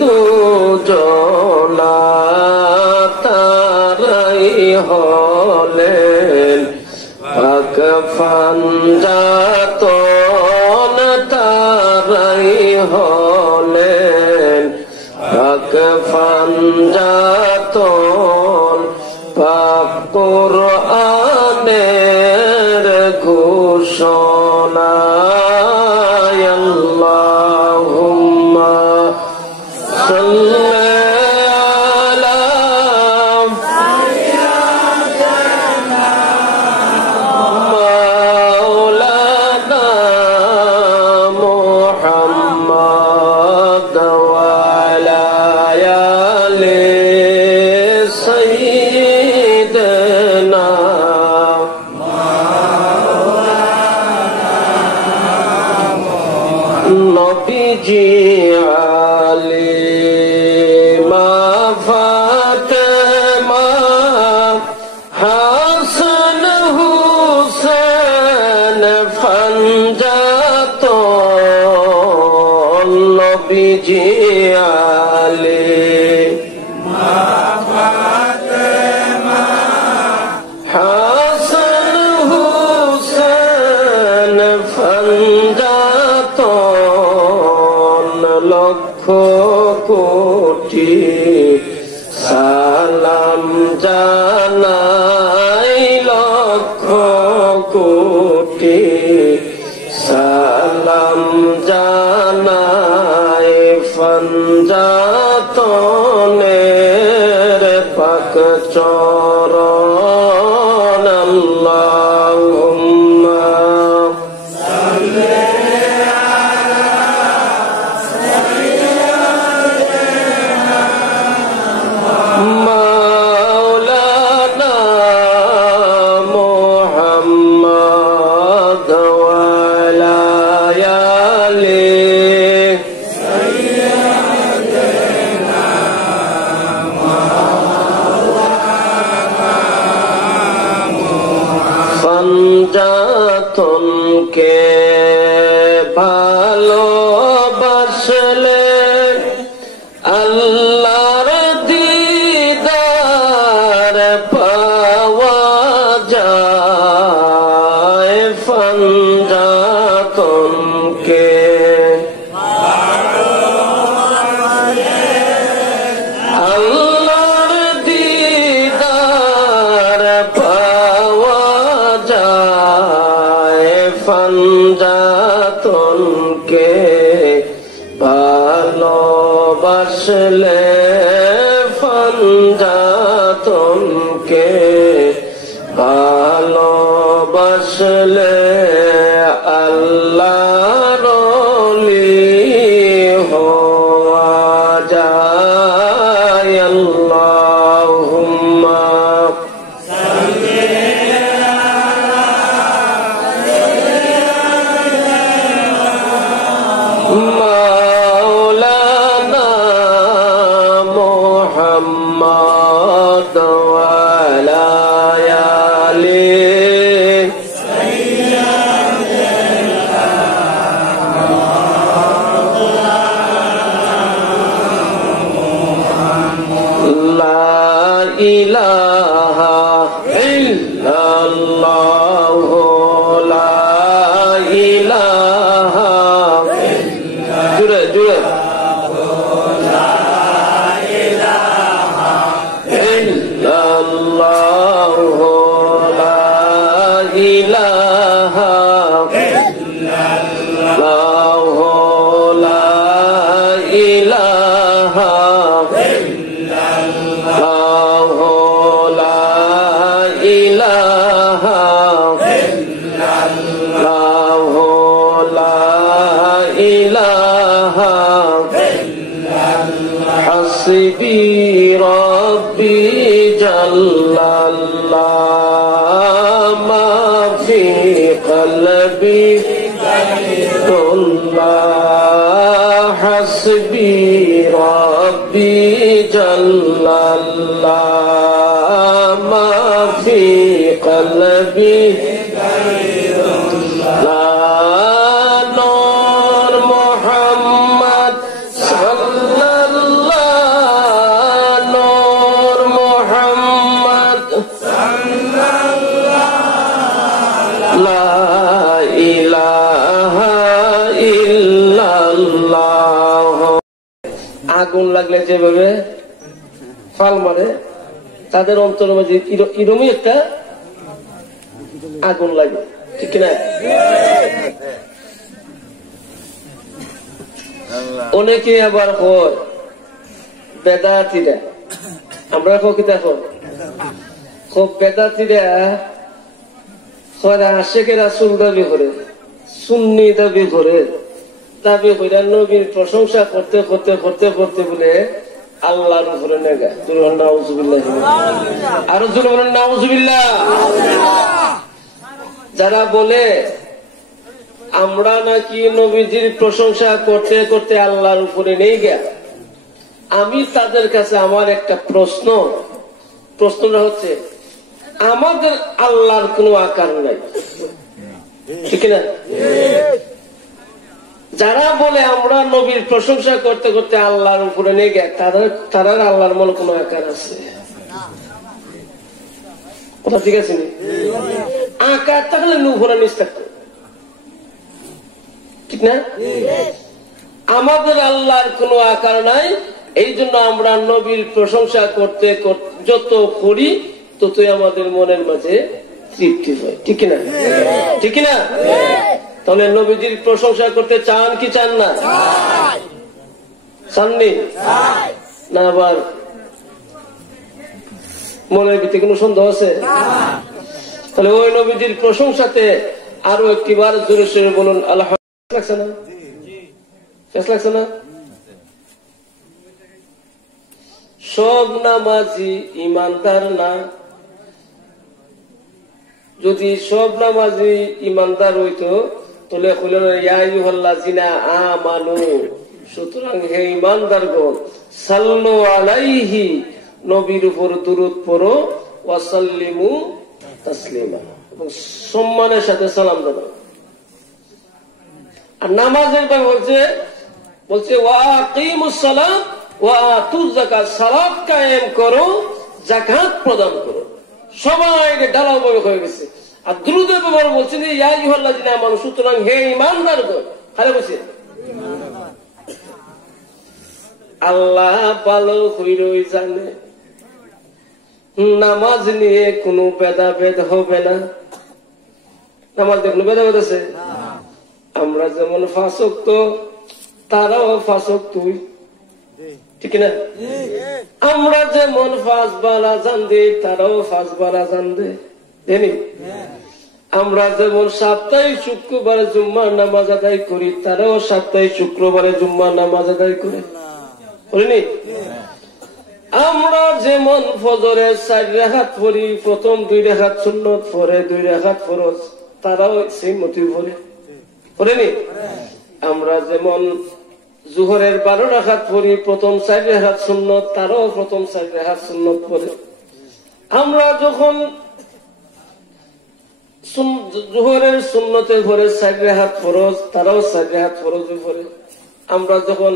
দুজনা তারাই হলেন পাক পাঞ্জাতন, তারাই হলেন পাক পাঞ্জাতন। পাক কুরআনের ঘোষণা আল্লাহুম্মা সাল্লি আলা মাওলানা মুহাম্মদ ওয়া আলা আলি সাইয়্যিদিনা নবীজি আলিমা ফাতেমা হাসান হুসেন পাঞ্জাতন, নবীজি আলিমা ফাতেমা হাসান হুসেন পাঞ্জাতন। লক্ষ কোটি সালাম জানাই, লক্ষ কোটি সালাম জানাই পাঞ্জাতনের পাক চরণ আল্লাহুম্মা মাওলানা মুহাম্মদ ওয়া আলা আলি সাইয়্যিদিনা পাঞ্জাতনকে ভালোবাসলে আল্লাহর দিদার পাওয়া যায়। পাঞ্জাতনকে আল্লাহর দিদার পাওয়া যায়। পাঞ্জাতনকে ভালোবাসলে পাঞ্জাতনকে ভালোবাসলে আল্লাহর ওলি হওয়া যায়। আল্লাহুম্মা মাওলানা মুহাম্মদ ওয়া আলা আলি লা ইলাহা ইল্লাল্লাহ, লা ইলাহা জুড়ে জুড়ে ইল্লাল্লাহ, লা ইলাহা ইল্লাল্লাহ, লা ইলাহা ইল্লাল্লাহ, লা ইলাহা ইল্লাল্লাহ, লা ইলাহা ইল্লাল্লাহ। হাসবি রব্বি জাল্লাল্লাহ মা ফি কলবি গায়রুল্লাহ। হাসবি রব্বি জাল্লাল্লাহ মা ফি কলবি গায়রুল্লাহ। নূর মুহাম্মদ সাল্লাল্লাহু লা ইলাহা ইল্লাল্লাহ। আগুন লাগলে যেভাবে ফাল মারে, তাদের অন্তরের মাঝে এরকমই একটা আগুন লাগে, ঠিক না? অনেকে আবার হয় বেদাতিরা, আমরা কিতা খুব বেদাতিরা আশেকের রাসূল দাবি করে, সুন্নি দাবি করে, দাবি করে নবীর প্রশংসা করতে করতে করতে করতে বলে আল্লাহর উপরে নেগা। নাউজুবিল্লাহ, আরো জোরে বলেন নাউজুবিল্লাহ। যারা বলে আমরা নাকি নবীজির প্রশংসা করতে করতে আল্লাহর উপরে নেই গে, আমি তাদের কাছে আমার একটা প্রশ্নটা হচ্ছে, আমাদের আল্লাহর কোনো আকার নাই, ঠিক না? যারা বলে আমরা নবীর প্রশংসা করতে করতে আল্লাহর উপরে নিয়ে গে, তারা আল্লাহর মনে কোনো আকার আছে? কথা ঠিক আছে? আকার থাকলে উপরে নিচ থাকতো, ঠিক না? আমাদের আল্লাহর কোনো আকার নাই, এই জন্য আমরা নবীর প্রশংসা করতে যত করি ততই আমাদের মনের মাঝে তৃপ্তি হয়, ঠিক না? ঠিক না? তাহলে নবীজির প্রশংসা করতে চান কি চান না? চাননি না? আবার মনের ভিতরে কোনো সন্দেহ আছে? তাহলে ওই নবীজির প্রশংসাতে আরো একটিবার জোরে সোরে বলুন আলহামদুলিল্লাহ। লাগছে না? লাগছে না? সব নামাজি ইমানদার না। যদি সব নামাজি ইমানদার হইতো তাহলে কইলেন ইয়া আইয়ুহাল্লাযিনা আমানু, সুতরাং হে ইমানদারগণ, সাল্লু আলাইহি, নবীর উপর দুরূদ পড়ো, ওয়া সাল্লিমু তাসলিমা, এবং সম্মানের সাথে সালাম দাও। আর নামাজের ব্যাপারে বলছে ওয়া আকিমুস সালাত ওয়া আতুজ যাকাত, সালাত কায়েম করো, যাকাত প্রদান করো। সবাই ঢালাও ভাবে হয়ে গেছে। আর দুরূদের ব্যাপারে বলছেন ইয়া আইয়ুহাল্লাযিনা আমানু, সুতরাং হে ঈমানদারগণ, খালি বলছে আল্লাহ ভালো কইরই জানে নামাজ নিয়ে কোনো ভেদাভেদ হবে না। নামাজ নিয়ে কোনো ভেদাভেদ আছে? আমরা যেমন 5 ওয়াক্ত, তারাও 5 ওয়াক্ত, ঠিক না? আমরা যেমন 5 বার আযান দেই, তারাও 5 বার আযান দেয়, জানি? আমরা যেমন সপ্তাহে শুক্রবারে জুম্মার নামাজ আদায় করি, তারাও সপ্তাহে শুক্রবারে জুম্মার নামাজ আদায় করে, বলিনি? আমরা যেমন ফজরে 4 রাকাত পড়ি, প্রথম 2 রাকাত সুন্নত, পরে 2 রাকাত ফরজ, তারাও সেই মতই পড়ে, পড়েনি? আমরা যেমন জোহরের 12 রাকাত পড়ি, প্রথম 4 রাকাত সুন্নত, তারাও প্রথম 4 রাকাত সুন্নত পড়ে। আমরা যখন জোহরের সুন্নতের পরে 4 রাকাত ফরজ, তারাও 4 রাকাত ফরজ পড়ে। আমরা যখন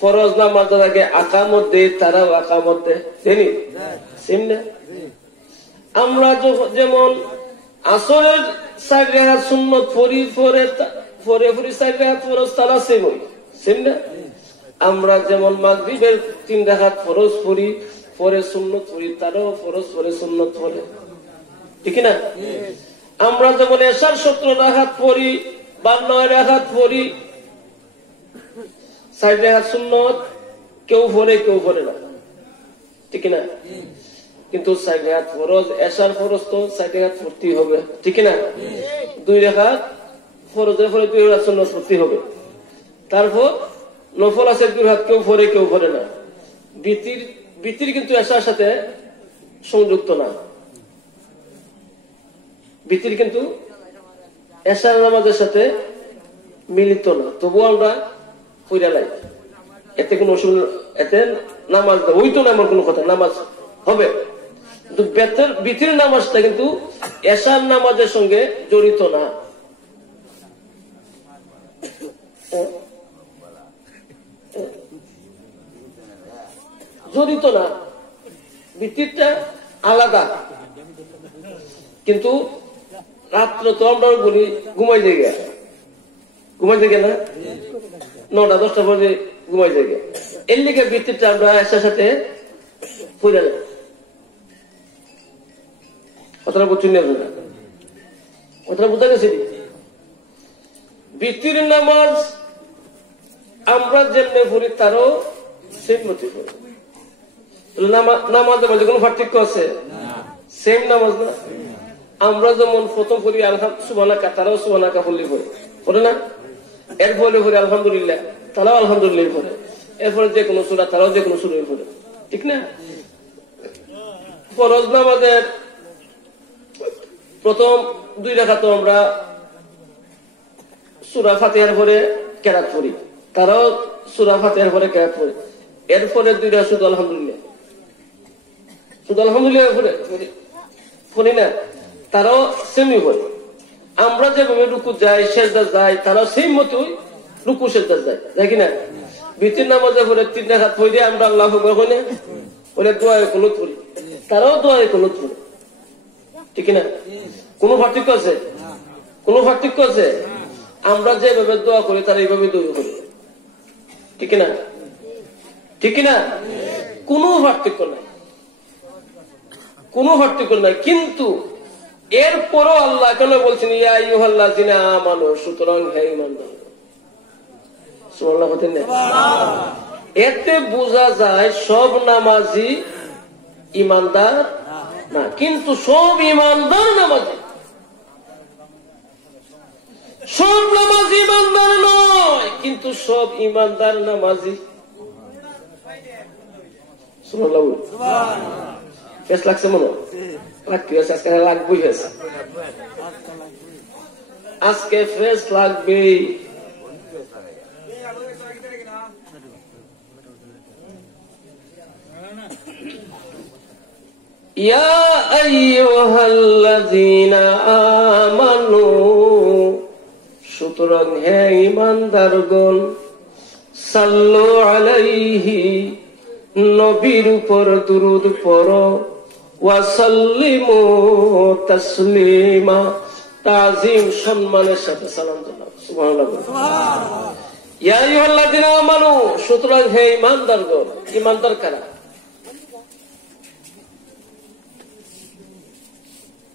ফরজ নামাজের আগে আকামত দেই, তারাও আকামত দেয়, জানি? সেম না? আমরা যেমন আসরের 4 রাকাত সুন্নত পড়ি, পরে 4 রাকাত ফরজ, তারা সেম না? আমরা যেমন মাগরিবের 3 রাকাত ফরজ পড়ি, পরে সুন্নত পড়ি, তারাও ফরজ পরে সুন্নত পড়ে, ঠিক না? আমরা যেমন এশার 17 রাকাত পড়ি বা 9 রাকাত পড়ি, 4 রাকাত সুন্নত কেউ পড়ে না, ঠিক না? কিন্তু 4 রাকাত ফরজ, এশার ফরজ তো 4 রাকাত পড়তেই হবে, ঠিক না? 2 রাকাত ফরজের পরে 2 রাকাত সুন্নত পড়তে হবে। তারপর নফল আছে 2 রাকাত, কেউ পড়ে না। বিতির কিন্তু এশার সাথে সংযুক্ত না, বিতির কিন্তু এশার নামাজের সাথে মিলিত না, তবুও আমরা পড়া লাই, এতে কোনো অসুবিধা, এতে নামাজ ওই তো নামার কোনো কথা, নামাজ হবে। কিন্তু বিতির নামাজটা কিন্তু এশার নামাজের সঙ্গে জড়িত না, বিতিরটা আলাদা। কিন্তু রাত্র তো আমরা বলি ঘুমাই জায়গা না 9টা 10টা পরে ঘুমাই জায়গা এর লিগে ভিত্তিটা আমরা একসাথে সাথে পড়ে যাই কথাটা বুঝছেন না কথাটা বোঝা গেছে ভিত্তির নামাজ আমরা যেমনি পড়ি তারও সেম মতো পড়ি নামাজের মধ্যে কোনো পার্থক্য আছে সেম নামাজ না আমরা যেমন প্রথম পড়ি সুবহানাকা তারাও সুবহানাকা পড়লে পড়ে না এরপরে পড়ে আলহামদুলিল্লাহ তারাও আলহামদুলিল্লাহ পড়ে এরপরে যে কোনো সূরা তারাও যে কোনো সূরা পড়ে ঠিক না ফরজ নামাজের প্রথম 2 রাকাত আমরা সূরা ফাতিহার পরে কেরাত পড়ি তারাও সূরা ফাতিহার পরে কেরাত পড়ে এরপরে 2টা শুধু আলহামদুলিল্লাহ পড়ি না তারাও সেমই পড়ে আমরা যেভাবে রুকু যাই সেজদা যাই তারাও সেম মতোই রুকু সেজদা যায় কিনা ভিতর নামাজে পড়ে 3 রাকাত পড়ে আমরা আল্লাহু আকবার বলে ওরে দোয়ায়ে কুনুত পড়ি তারাও দোয়ায়ে কুনুত পড়ে ঠিক না কোনো পার্থক্য আছে কোনো পার্থক্য আছে আমরা যেভাবে দোয়া করি তারা এইভাবে দোয়া করি ঠিক না কোনো পার্থক্য নাই কিন্তু এরপরও আল্লাহ কেন বলছেন ইয়া আইয়ুহাল্লাযিনা আমানু সুতরাং হে ঈমানদার সুবহানাল্লাহ এতে বোঝা যায় সব নামাজি ঈমানদার না কিন্তু সব ঈমানদার নামাজি সব নামাজি ঈমানদার নয় কিন্তু সব ঈমানদার নামাজি সুবহানাল্লাহ ফেস লাগছে মনে আজকে লাগবেই আজকে ফ্রেশ লাগবে ইয়া আইয়ুহাল্লাযীনা আমানু সুতরাং হে ঈমানদারগণ সাল্লু আলাইহি নবীর উপর দুরূদ পড়ো ওয়া সাল্লিমু তাসলিমা তাজিম সম্মানের সাথে সালাম জানাও সুবহানাল্লাহ ইয়া আইয়ুহাল্লাযীনা আমানু সুতরাং হে ঈমানদারগণ ঈমানদার কারা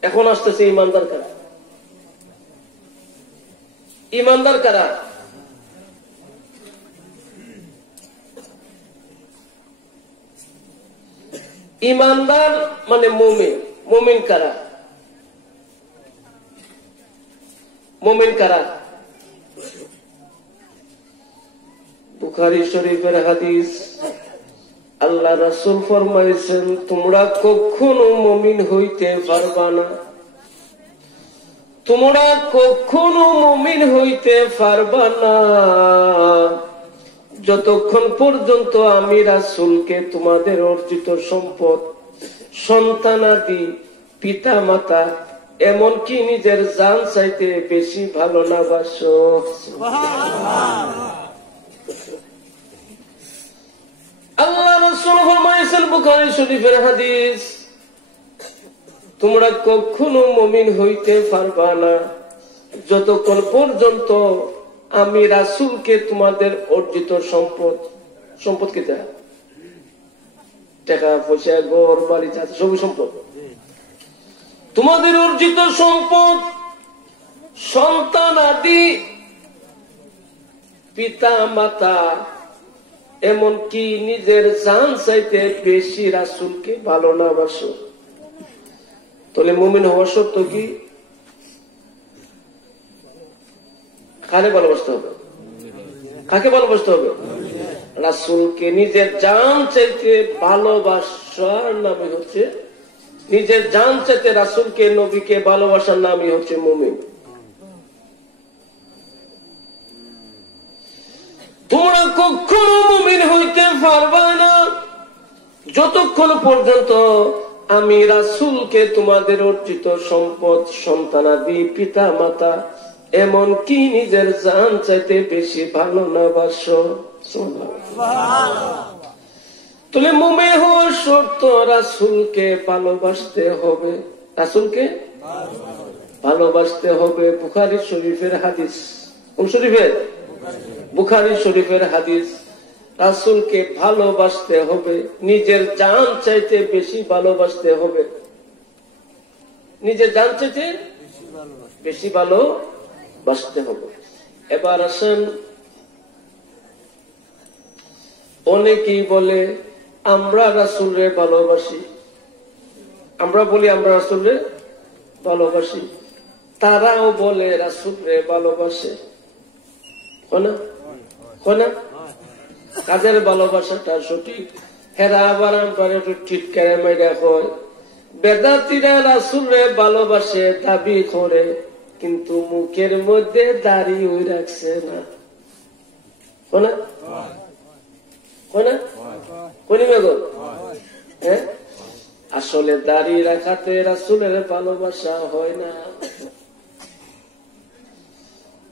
এখন আসতেছে ঈমানদার কারা ঈমানদার মানে মুমিন কারা বুখারী শরীফের হাদিস আল্লাহ রাসূল ফরমাইছেন তোমরা কখনো মুমিন হইতে পারবা না যতক্ষণ পর্যন্ত আমি রাসূলকে তোমাদের অর্জিত সম্পদ সন্তানাদি পিতা মাতা এমনকি নিজের জান চাইতে বেশি ভালো না বাসো আল্লাহ রাসূল ফরমাইছেন বুখারী শরীফের হাদিস তোমরা কখনো মুমিন হইতে পারবা না যতক্ষণ পর্যন্ত আমি রাসূলকে তোমাদের অর্জিত সম্পদ কি টাকা পয়সা ঘর বাড়ি সবই সম্পদ তোমাদের অর্জিত সম্পদ সন্তান আদি পিতা মাতা এমনকি নিজের জান চাইতে বেশি রাসূলকে ভালো না বাসো তাহলে মুমিন হওয়া শর্ত কি কাকে ভালোবাসতে হবে রাসূলকে নিজের জান চাইতে ভালোবাসার নামে হচ্ছে নিজের জান চাইতে রাসূলকে নবীকে ভালোবাসার নামই হচ্ছে মুমিন তোমরা কখনো মুমিন হইতে পারবা না যতক্ষণ পর্যন্ত আমি রাসূলকে তোমাদের অর্জিত সম্পদ সন্তানাদি পিতা মাতা এমনকি নিজের জান চাইতে বেশি ভালো না বাসো তাহলে মুমিন হওয়ার শর্ত রাসূলকে ভালোবাসতে হবে রাসূলকে ভালোবাসতে হবে বুখারী শরীফের হাদিস। কোন শরীফের? বুখারী শরীফের হাদিস। রাসূলকে ভালোবাসতে হবে, নিজের জান চাইতে বেশি ভালোবাসতে হবে। নিজের জান চাইতে বেশি ভালোবাসতে হবে। এবার আসেন, অনেকেই বলে আমরা রাসূলরে ভালোবাসি, আমরা বলি আমরা রাসূলরে ভালোবাসি, তারাও বলে রাসূলরে ভালোবাসে। কাজের ভালোবাসাটা সঠিক, হেরা আবার আমরা একটু ঠিক করে মেয়েরা হয়। বেদাতিরা রাসূলরে ভালোবাসে দাবি করে, কিন্তু মুখের মধ্যে দাড়ি ওই রাখছে না। আসলে দাড়ি রাখাতে রাসূলের ভালোবাসা হয় না।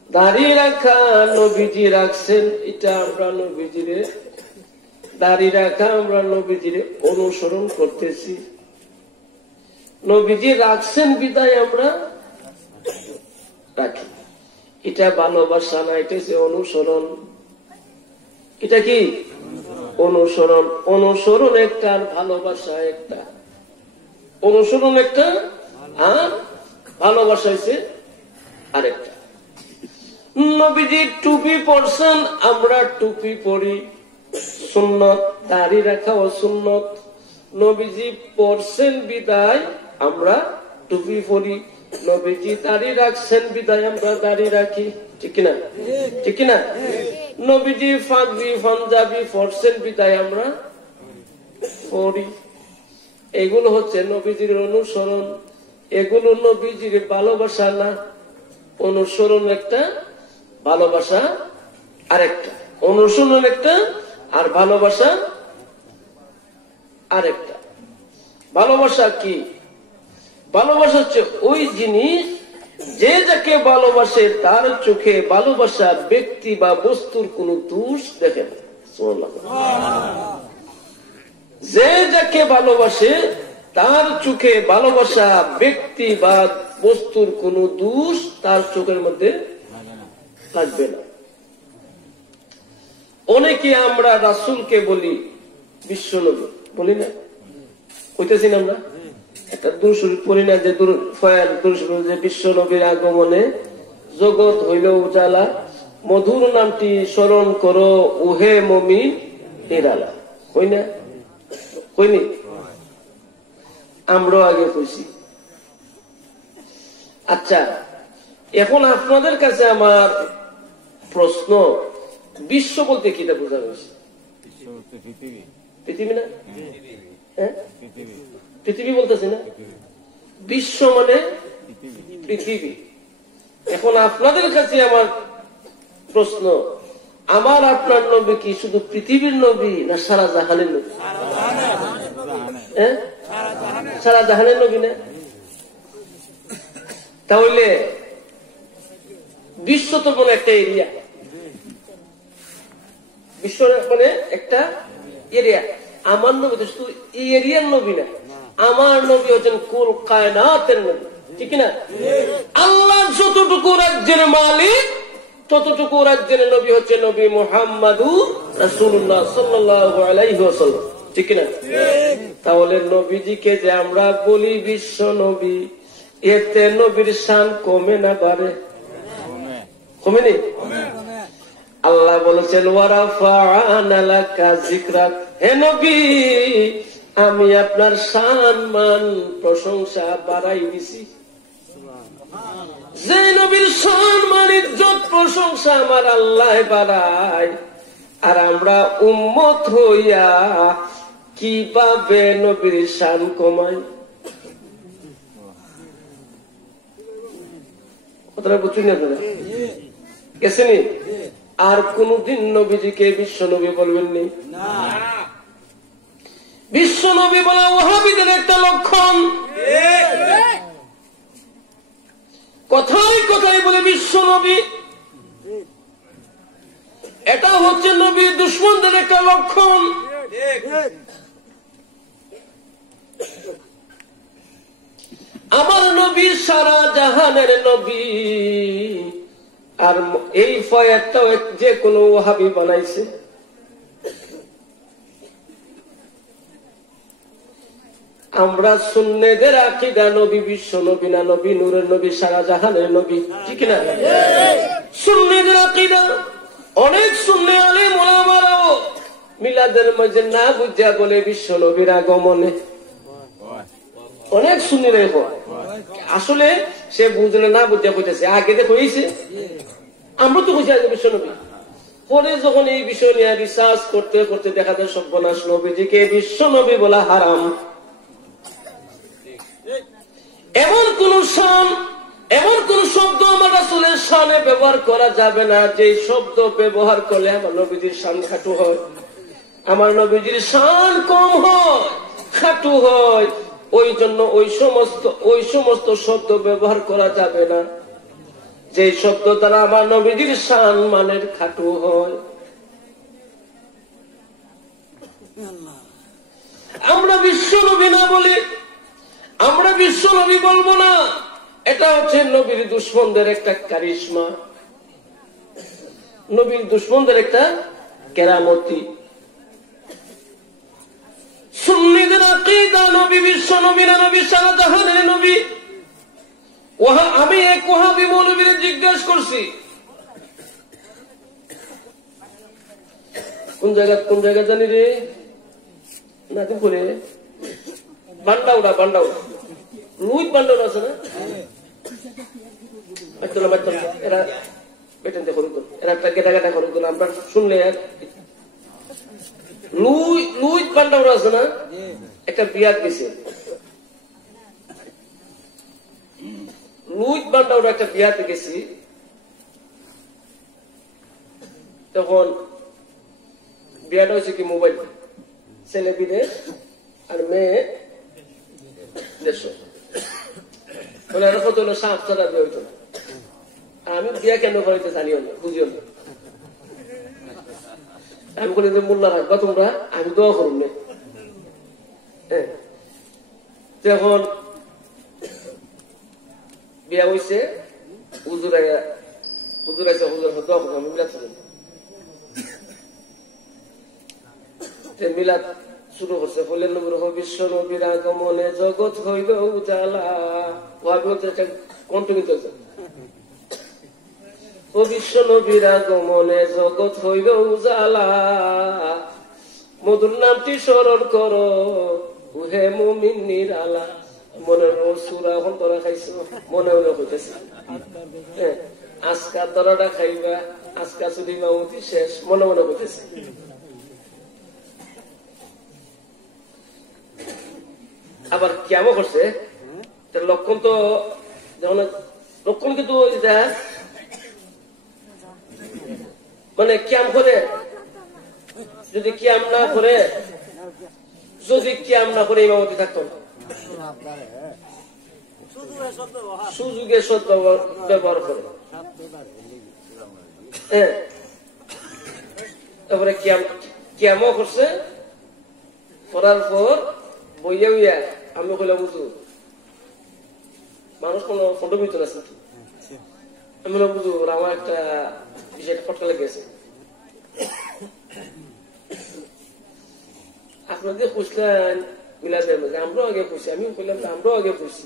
দাড়ি রাখা নবীজি রাখছেন, এটা আমরা নবীজিরে দাড়ি রাখা আমরা নবীজিরে অনুসরণ করতেছি। নবীজি রাখছেন বিদায় আমরা রাখি। এটা ভালোবাসা না, এটা যে অনুসরণ। এটা কি অনুসরণ? অনুসরণ একটা আর ভালোবাসা একটা। অনুসরণ একটা আর ভালোবাসা হয়েছে আরেকটা। নবীজি টুপি পরছেন, আমরা টুপি পরি, সুন্নত। দাড়ি রাখাও সুন্নত। নবীজি পরছেন বিদায় আমরা টুপি পরি, নবীজি দাড়ি রাখছেন বিদায় আমরা দাড়ি রাখি। ঠিক কিনা? ঠিক কিনা? নবীজি পাগড়ি পাঞ্জাবি পরছেন বিদায় আমরা পরি। এগুলো হচ্ছে নবীজির অনুসরণ। এগুলো নবীজির ভালোবাসা না। অনুসরণ একটা, ভালোবাসা আরেকটা। অনুসরণ একটা আর ভালোবাসা আরেকটা। ভালোবাসা কি? ভালোবাসা হচ্ছে ওই জিনিস যে যাকে ভালোবাসে তার চোখে ভালোবাসা ব্যক্তি বা বস্তুর কোন দোষ দেখে না। যে যাকে ভালোবাসে তার চোখে ভালোবাসা ব্যক্তি বা বস্তুর কোন দোষ তার চোখের মধ্যে লাগবে না। অনেকে আমরা রাসূলকে বলি বিশ্বনবী, বলি না? কইতেছি না আমরা? একটা দুরূদ পড়ি না যে যে বিশ্বনবীর আগমনে জগৎ হইল উজালা, মধুর নামটি স্মরণ করো উহে মুমিন নিরালা। কই না? কইনি? আমরাও আগে কইছি। আচ্ছা, এখন আপনাদের কাছে আমার প্রশ্ন, বিশ্ব বলতে কিটা বোঝা হয়েছে? পৃথিবী না? হ্যাঁ, পৃথিবী বলতেছি না? বিশ্ব মানে পৃথিবী। এখন আপনাদের কাছে আমার প্রশ্ন, আমার আপনার নবী কি শুধু পৃথিবীর নবী না সারা জাহানের নবী? সারা জাহানের নবী না? তাহলে বিশ্ব তো মানে একটা এরিয়া, বিশ্ব মানে একটা এরিয়া। আমার নবী তো শুধু এই এরিয়ার নবী না, আমার নবী হচ্ছেন কুল কায়নাতের নবী। ঠিক না? আল্লাহ যতটুকু রাজ্যের মালিক ততটুকু রাজ্যের নবী হচ্ছে নবী মুহাম্মাদুর রাসূলুল্লাহ সাল্লাল্লাহু আলাইহি ওয়াসাল্লাম। ঠিক না? তাহলে নবীজিকে যে আমরা বলি বিশ্ব নবী, এতে নবীর শান কমে না বাড়ে? কমেনি? আল্লাহ বলেছেন ওয়ারাফা'না লাকা যিকরাক, হে নবী আমি আপনার শান মান প্রশংসা বাড়াই দিছি। যে নবীর শান মান ইজ্জত প্রশংসা আমার আল্লাহ বাড়ায়, আর আমরা উম্মত হইয়া কিভাবে নবীর শান কমাই? কথাটা বুঝছেন আপনারা? গেছেনি? আর কোনদিন নবীজিকে বিশ্ব নবী বলবেন নি। বিশ্ব নবী বলা ওয়াহাবীদের একটা লক্ষণ। কথায় কথায় বলে বিশ্ব নবী, এটা হচ্ছে নবীর দুশমনদের একটা লক্ষণ। আমার নবী সারা জাহানের নবী। আর এই ফয়াতটাও যে কোনো ওয়াহাবি বানাইছে। আমরা সুন্নিদের আকীদা নবী বিশ্ব নবী না, নবী নূরের নবী, সারা জাহানের নবী, ঠিক না? সুন্নিদের আকীদা। অনেক সুন্নি আলেম ওলামারাও মিলাদের মাঝে না বুঝা বলে বিশ্ব নবীর আগমনে। অনেক সুন্নিরা আসলে সে বুঝলে না বুঝা কইতেছে, আগে দেখো হয়েছে, আমরা তো বুঝি আগে বিশ্ব নবী। পরে যখন এই বিষয় নিয়ে রিসার্চ করতে করতে দেখা যায় সর্বনাশ, নবীজিকে বিশ্ব নবী বলা হারাম। এমন কোন শব্দ আমার রাসূলের শানে ব্যবহার করা যাবে না যে শব্দ ব্যবহার করলে আমার নবীজির শান খাটু হয়, আমার নবীজির শান কম হয়, খাটু হয়। ওই জন্য ওই সমস্ত শব্দ ব্যবহার করা যাবে না যে শব্দ দ্বারা আমার নবীজির শান মানের খাটু হয়। আমরা বিশ্ব নবী না বলি, আমরা বিশ্ব নবী বলবো না, এটা হচ্ছে নবীর দুশ্মনদের একটা কারিশমা, নবীর দুশ্মনদের একটা কেরামতি। সুন্নিদের আকীদা নবী বিশ্ব নবী না, নবী সারা জাহানের নবী। আমি এক ওয়াহাবি মৌলবীরে জিজ্ঞাসা করছি, কোন জায়গা জানি রে না করে বান্ডাউড়া লুইট বান্ডাউড়া আছে না, এরা বেটেনতে করুক, এরা একটা কেটাকাটা করুক, আমরা শুনলে লুইট বান্ডাউড়া আছে না, একটা বিয়াত গেছে, লুইট বান্ডাউড়া একটা বিয়াতে গেছি। তখন বিয়াটা হয়েছে কি মোবাইল, ছেলে বিদেশ আর মেয়ে দেশ, কত হলো সাপ ছাড়া বিয়ে হইতো না। আমি বিয়া কেন করাইতে জানিও না, বুঝিও না। আমি বলি যে মোল্লা রাখবা তোমরা, আমি দোয়া করুন না। হ্যাঁ, তখন বিয়া হয়েছে, হুজুর আছে, হুজুর দোয়া করবো, আমি মিলাদ শুনি। মিলাদ শুরু করছে, বললেন বিশ্ব নবীর আগমনে জগৎ হইল উজালা। একটা কণ্ঠ কিন্তু আছে, ও বিশ্ব নবীর আগমনে জগৎ হইল উজালা, মধুর নামটি স্মরণ করো উহে মুমিন নিরালা। মনে সুরা এখন তোরা খাইছো, মনে মনে হইতেছে আজকার তরাটা খাইবা, আজকা চুরি মামুতি শেষ, মনে মনে হইতেছে। আবার কেমন করছে লক্ষণ, তো যেমন লক্ষণ কিন্তু মানে ক্যাম করে, যদি ক্যাম না করে ইমামতি থাকতো না, সুযোগে সৎ ব্যবহার করে। হ্যাঁ, তারপরে ক্যামও করছে, করার পর বইয়া আমি কইলাম হুজুর মানুষ কোন ফটো ভিতর আছে, আমি বললাম হুজুর আমার একটা বিষয়টা ফটকা লেগেছে, আপনাদের খুঁজলেন মিলাদের মধ্যে, আমরাও আগে খুঁজছি। আমি বললাম আমরাও আগে খুঁজছি,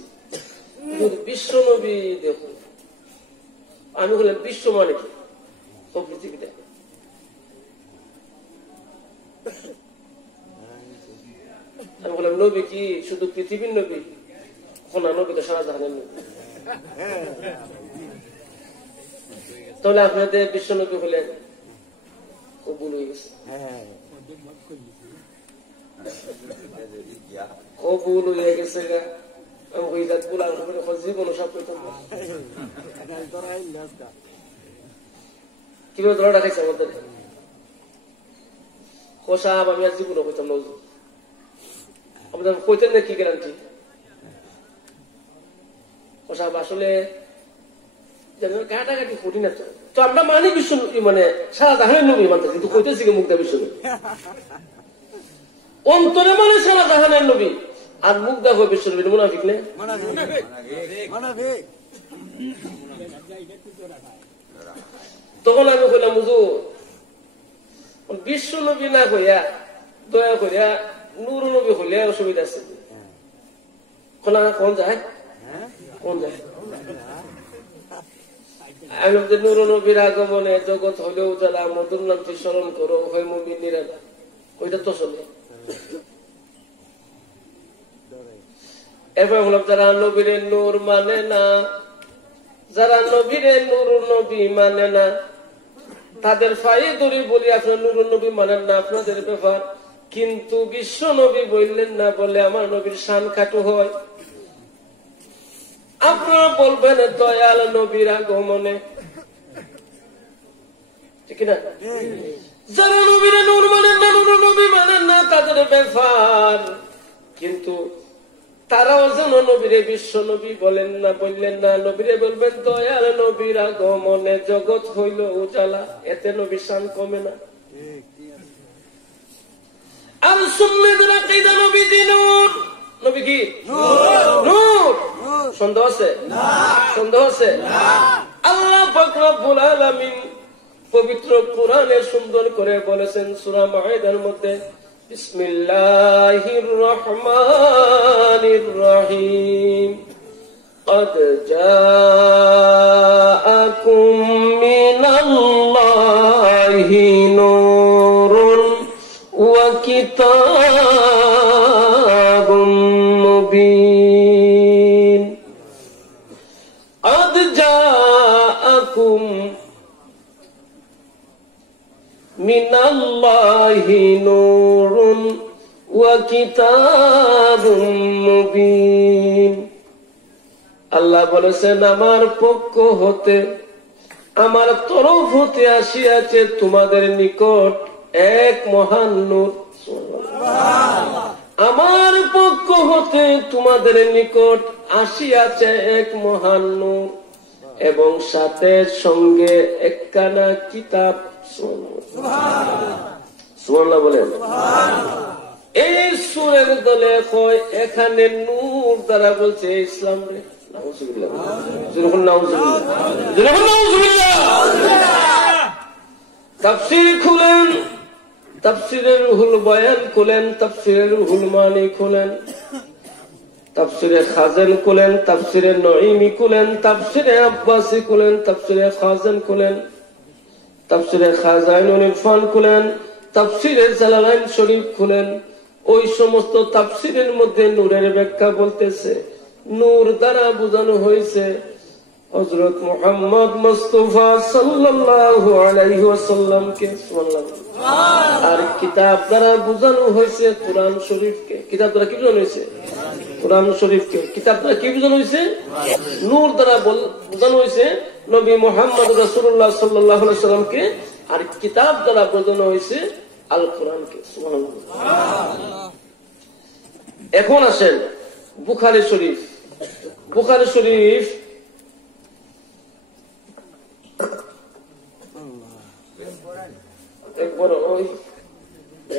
বিশ্ব নবী দেখুন। আমি বললাম বিশ্ব মানে কি? ও পৃথিবীটা। আমি বললাম নবী কি শুধু পৃথিবীর নবী? না, নবী তো সারা জাহানের নবী। তাহলে আপনাদের বিশ্ব নবী হলেন, ও ভুল হয়ে গেছে, ও ভুল হয়ে গেছে গা। জীবন সব কিভাবে ধরা রাখাইছে আমাদের সাহেব, আমি আর জীবনও কইতাম না, আমাদের কইতেন না কি গ্যারান্টি সাহেব, আসলে কাটাকাটি করি না তো আমরা মানি বিশ্ব মানে সারা জাহানের নবী মানতে, কিন্তু কইতেছি কি মুক্তা বিশ্ব নবী, অন্তরে মানে সারা জাহানের নবী, আর মুখ দেখো বিশ্বনবী মুনাফিক নেই। তখন আমি কইলাম হুজুর বিশ্বনবী না কইয়া দয়া করিয়া নূর নবী হইলে অসুবিধা আছে। কোন যায় কোন যায় আমি নূর নবীর আগমনে জগৎ হলেও যারা মধুর নামটি স্মরণ করো হয় মুমিনীরা, ওইটা তো চলে। এরপর হলাম যারা নবীরে নূর মানে না, যারা নবীরে নূর নবী মানে না তাদের ফাই ধরে বলি আপনার নূর নবী মানেন না আপনাদের ব্যাপার, কিন্তু বিশ্ব নবী বললেন না বলে আমার নবীর শান খাটো হয়। আপনারা বলবেন দয়াল নবীর আগমনে, ঠিক না? যারা নবীরে নূর মানেন না নূর নবী মানেন না তাদের ব্যাপার, কিন্তু তারাও যেন নবীরে বিশ্ব নবী বলেন না বললেন না, নবীরে বলবেন দয়াল নবীর আগমনে জগৎ হইল উজালা, এতে নবীর শান কমে না। আর সুন্নাতের আকীদা নবী নূর, নবী কি নূর, সন্দেহ আছে? সন্দেহ আছে? আল্লাহ পাক রব্বুল আলামিন পবিত্র কোরআনে সুন্দর করে বলেছেন সূরা মাঈদার মধ্যে, বিসমিল্লাহির রহমানির রহিম, قد جاءكم من الله نور وكتاب مبين قد جاءكم من الله نور وكتاب مبين। আল্লাহ বলেছেন আমার পক্ষ হতে আমার তরফ হতে আসিয়াছে তোমাদের নিকট এক মহান নূর। আমার পক্ষ হতে তোমাদের নিকট আসিয়াছে এক মহান নূর এবং সাথে সঙ্গে একখানা কিতাব। সুবহানাল্লাহ বলেন। এই সূরের দলে কয় এখানে নূর দ্বারা বলছে ইসলাম রে। তাফসীর খুলেন, তাফসীরের রুহুল বয়ান খুলেন, তাফসীরের রুহুল মানি খুলেন, তাফসীরে খাজান খুলেন, তাফসীরে নঈমি খুলেন, তাফসীরে আব্বাসি খুলেন, তাফসীরে খাজান খুলেন, তাফসীরে খাজাইনুল ইরফান খুলেন, তাফসীরে জালালাইন শরীফ খুলেন। ওই সমস্ত তাফসীরের মধ্যে নূরের ব্যাখ্যা বলতেছে নূর দ্বারা বোঝানো হয়েছে হযরত মুহাম্মদ মুস্তাফা সাল্লাল্লাহু আলাইহি ওয়াসাল্লামকে, আর কিতাব দ্বারা বোঝানো হয়েছে কোরআন শরীফকে। কিতাব দ্বারা কি বোঝানো হয়েছে? কোরআন শরীফকে। কিতাব দ্বারা কি বোঝানো হয়েছে? নূর দ্বারা বোঝানো হয়েছে নবী মুহাম্মদ রাসূলুল্লাহ সাল্লাল্লাহু আলাইহি ওয়াসাল্লামকে, আর কিতাব দ্বারা বোঝানো হয়েছে আল কোরআনকে। সুবহানাল্লাহ। এখন আসেন বুখারী শরীফ। বুখারী শরীফ একবার ওই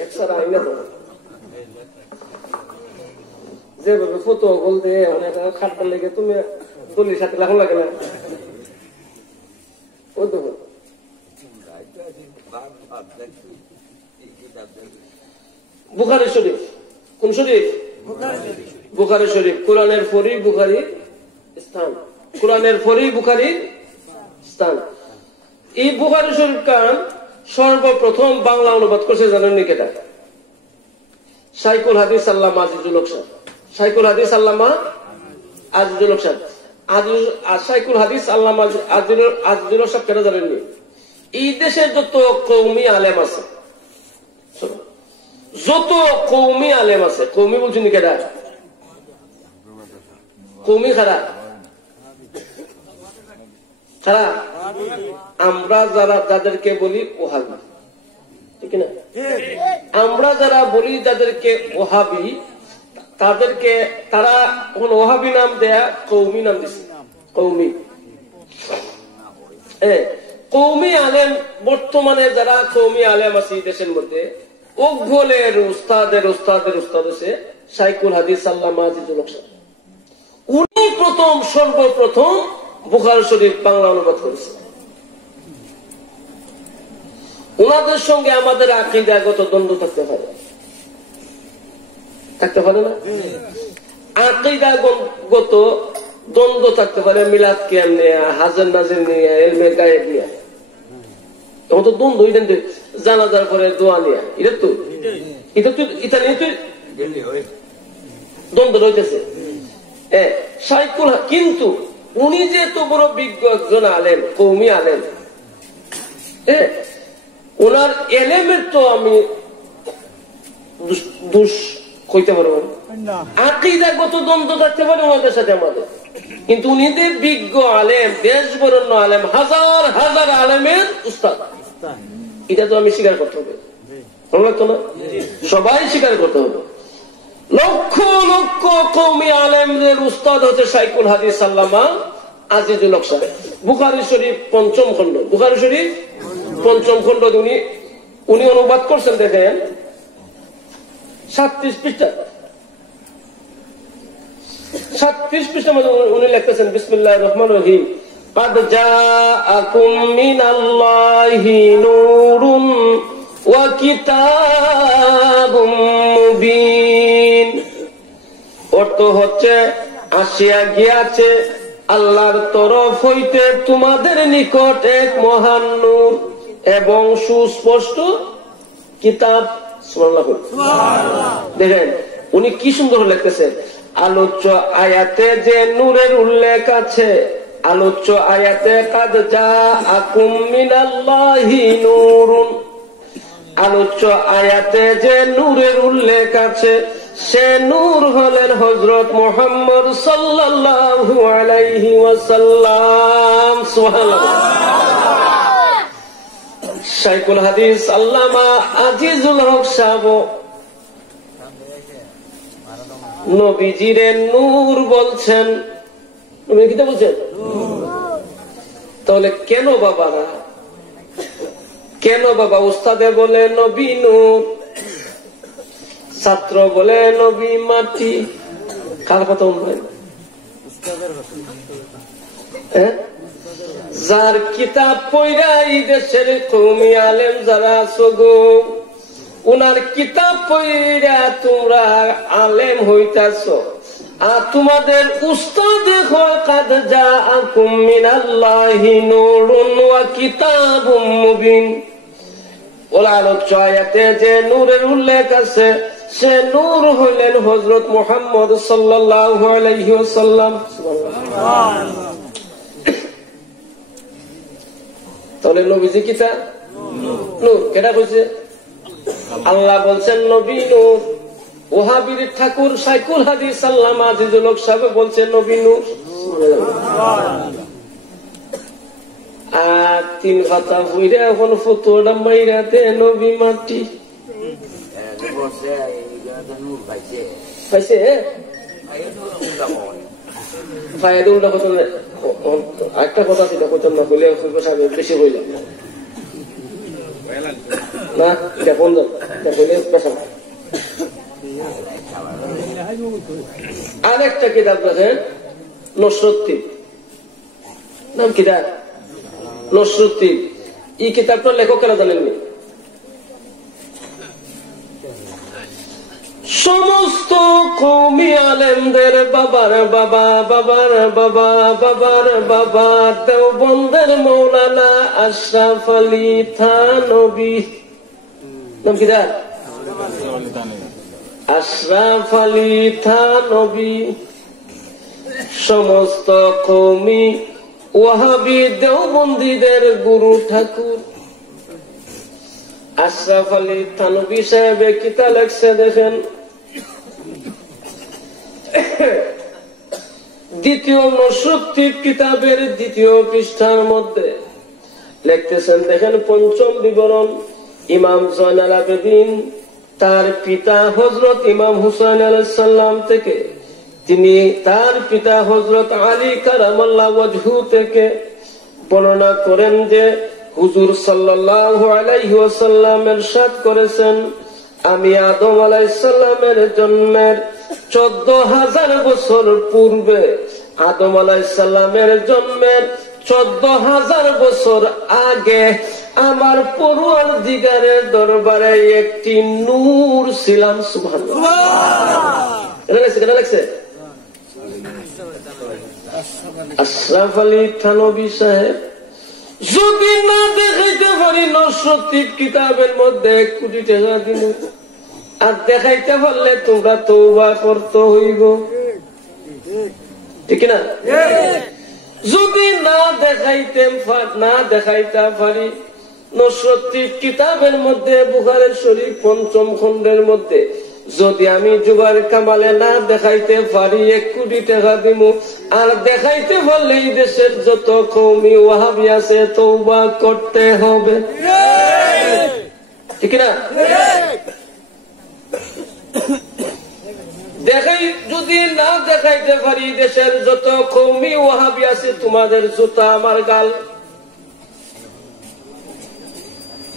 একসারা আইনা তো যেভাবে ফটো বলতে অনেক খাটবার লেগে তুমি দলির সাথে লাগানো লাগে না। ও তো বুখারী শরীফ। কোন শরীফ? বুখারী শরীফ। কোরআনের পরেই বুখারীর স্থান, কোরআনের পরেই বুখারীর স্থান। এই বুখারী শরীফটা সর্বপ্রথম বাংলা অনুবাদ করছে জানেন নি কেটা? শাইখুল হাদিস আল্লামা আজিজুল হক সাহেব। শাইখুল হাদিস আল্লামা আজিজুল হক সাহেব। শাইখুল হাদিস আল্লামা আজিজুল হক সাহেব কেটা জানেননি? এই দেশের যত কওমি আলেম আছে, যত কওমি আলেম আছে, কওমি বলছেন কেটা? কওমি খারা খারা আমরা যারা যাদেরকে বলি ওহাবি, ঠিক না? আমরা যারা বলি যাদেরকে ওহাবি, তাদেরকে তারা এখন ওহাবি নাম দেয়া কওমি নাম দিচ্ছে। কওমি কওমি আলেম, বর্তমানে যারা কওমি আলেম আছে দেশের মধ্যে, ওগুলের উস্তাদের উস্তাদের উস্তাদ হচ্ছে শাইখুল হাদিস আল্লামা আজিজুল হক সাহেব। উনি সর্বপ্রথম বুখারী শরীফ বাংলা অনুবাদ করেছেন। ওনাদের সঙ্গে আমাদের আকীদাগত দ্বন্দ্ব থাকতে পারে না? আকীদাগত দ্বন্দ্ব থাকতে পারে, মিলাদ কিয়াম নিয়ে, হাজার নাজির নিয়ে, ইলমে গায়েব নিয়ে। তখন তো দ্বন্দ্ব, জানাজার পরে দোয়া নিয়ে, এটা নিয়ে তো দ্বন্দ্ব রইতেছে। কিন্তু উনি যে এত বড় বিজ্ঞ একজন আলেম, কওমি আলেম, ওনার এলেমের তো আমি দোষ কইতে পারবো না। আকীদাগত দ্বন্দ্ব থাকতে পারে ওনাদের সাথে আমাদের, কিন্তু উনি যে বিজ্ঞ আলেম, দেশ বরেণ্য আলেম, হাজার হাজার আলেমের উস্তাদ, এটা তো আমি স্বীকার করতে হবে, সবাই স্বীকার করতে হবে। লক্ষ লক্ষ কওমি আলেমদের উস্তাদ হচ্ছে শাইখুল হাদিস আল্লামা আজিজুল হক সাহেব। বুখারী শরীফ পঞ্চম খণ্ড, বুখারী শরীফ পঞ্চম খণ্ড উনি অনুবাদ করছেন। দেখেন 37 পৃষ্ঠা, 37 পৃষ্ঠার মধ্যে উনি লিখতেছেন, বিসমিল্লাহির রহমানির রহিম, قد جاءكم من الله نور وكتاب مبين। অর্থ হচ্ছে আসিয়া গিয়াছে আল্লাহর তরফ হইতে তোমাদের নিকট এক মহান নূর এবং সুস্পষ্ট কিতাব। সুবহানাল্লাহ। দেখেন উনি কি সুন্দর লিখতেছেন। আলোচ্য আয়াতে যে নূরের উল্লেখ আছে, আলোচ্য আয়াতে কাদ জাআকুম মিনাল্লাহি নূরুন, আলোচ্য আয়াতে যে নূরের উল্লেখ আছে সে নূর হলেন হযরত মুহাম্মদ সাল্লাল্লাহু আলাইহি ওয়াসাল্লাম। সুবহানাল্লাহ। শাইখুল হাদিস আল্লামা আজিজুল হক সাহেব নবীজিরে নূর বলছেন। কিতা বলছেন? তাহলে কেন বাবা উস্তাদে বলে নবী নূর, ছাত্র বলে নবী মাটি? কার কথা বলবেন? যার কিতাব পড়া এই দেশের কওমি আলেম যারা আছো গো, উনার কিতাব পড়া তোমরা আলেম হইতাছ, আর তোমাদের উস্তাদ হয় কাদ জাআকুম মিনাল্লাহি নূরুন ওয়া কিতাবুম মুবিন। ওলা আলোচ্য আয়াতে যে নূরের উল্লেখ আছে সে নূর হইলেন হযরত মুহাম্মদ সাল্লাল্লাহু আলাইহি ওয়াসাল্লাম। তাহলে নবীজি কিতা নূর, কেটা কইছে? আল্লাহ বলছেন নবী নূর। ওহাবীর ঠাকুর শাইখুল হাদিস আল্লামা আজিজুল হক সাহেব বলছেন নবী নূর। আর 3 কথা হইরা এখন ফতোয়াটা মাইরা দে নবী মাটি পাইছে। উল্টা কথা একটা কথা ছিল কইতাম না, কইলে বেশি হইলাম না, আরেকটা কিতাব দেখেন নসরুদ্দিন, নাম কিতাব নসরুদ্দিন। এই কিতাবটা লেখকেরা জানেননি। সমস্ত কওমি আলেমদের বাবার বাবা বাবার বাবা বাবার বাবা দেওবন্দের মৌলানা আশরাফ আলী থানভী, নাম কি দা? আশরাফ আলী থানভী। সমস্ত কওমি ওয়াহাবী দেওবন্দীদের গুরু ঠাকুর আশরাফ আলী থানভী সাহেব কিতাব লেখছে দেখেন, দ্বিতীয় নসরুদ্দিন কিতাবের 2য় পৃষ্ঠার মধ্যে লিখতেছেন দেখেন, 5ম বিবরণ। ইমাম জয়নাল আবেদিন তার পিতা হযরত ইমাম হুসাইন আলাইহিস সালাম থেকে, তিনি তার পিতা হযরত আলী কারামাল্লাহু ওয়াজহু থেকে বর্ণনা করেন যে হুজুর সাল্লাল্লাহু আলাইহি ওয়াসাল্লাম ইরশাদ করেছেন, আমি আদম আলাইহিস সালামের জন্মের 14,000 বছর পূর্বে আদম আলাইহিস সালামের জন্মের 14,000 বছর আগে আমার পরওয়ারদিগারের দরবারে একটি নূর ছিলাম। সুবহানাল্লাহ। কেন লাগছে? আশরাফ আলী থানভী সাহেব যদি না দেখাইতে পারি নসরতির কিতাবের মধ্যে 1 কোটি টাকা দিন, আর দেখাইতে পারলে তোমরা তওবা করতে হইব, ঠিক না? যদি না দেখাইতে পারি নসরতির কিতাবের মধ্যে বুখারী শরীফ 5ম খণ্ডের মধ্যে যদি আমি জুবার কামালে না দেখাইতে পারি 1 কোটি টাকা দিব, আর দেখাইতে পারলে এই দেশের যত কওমি ওয়াহাবি আছে তওবা করতে হবে, ঠিক না? যদি না দেখাইতে পারি দেশের যত কওমি ওয়াহাবি আছে তোমাদের জুতা আমার গাল,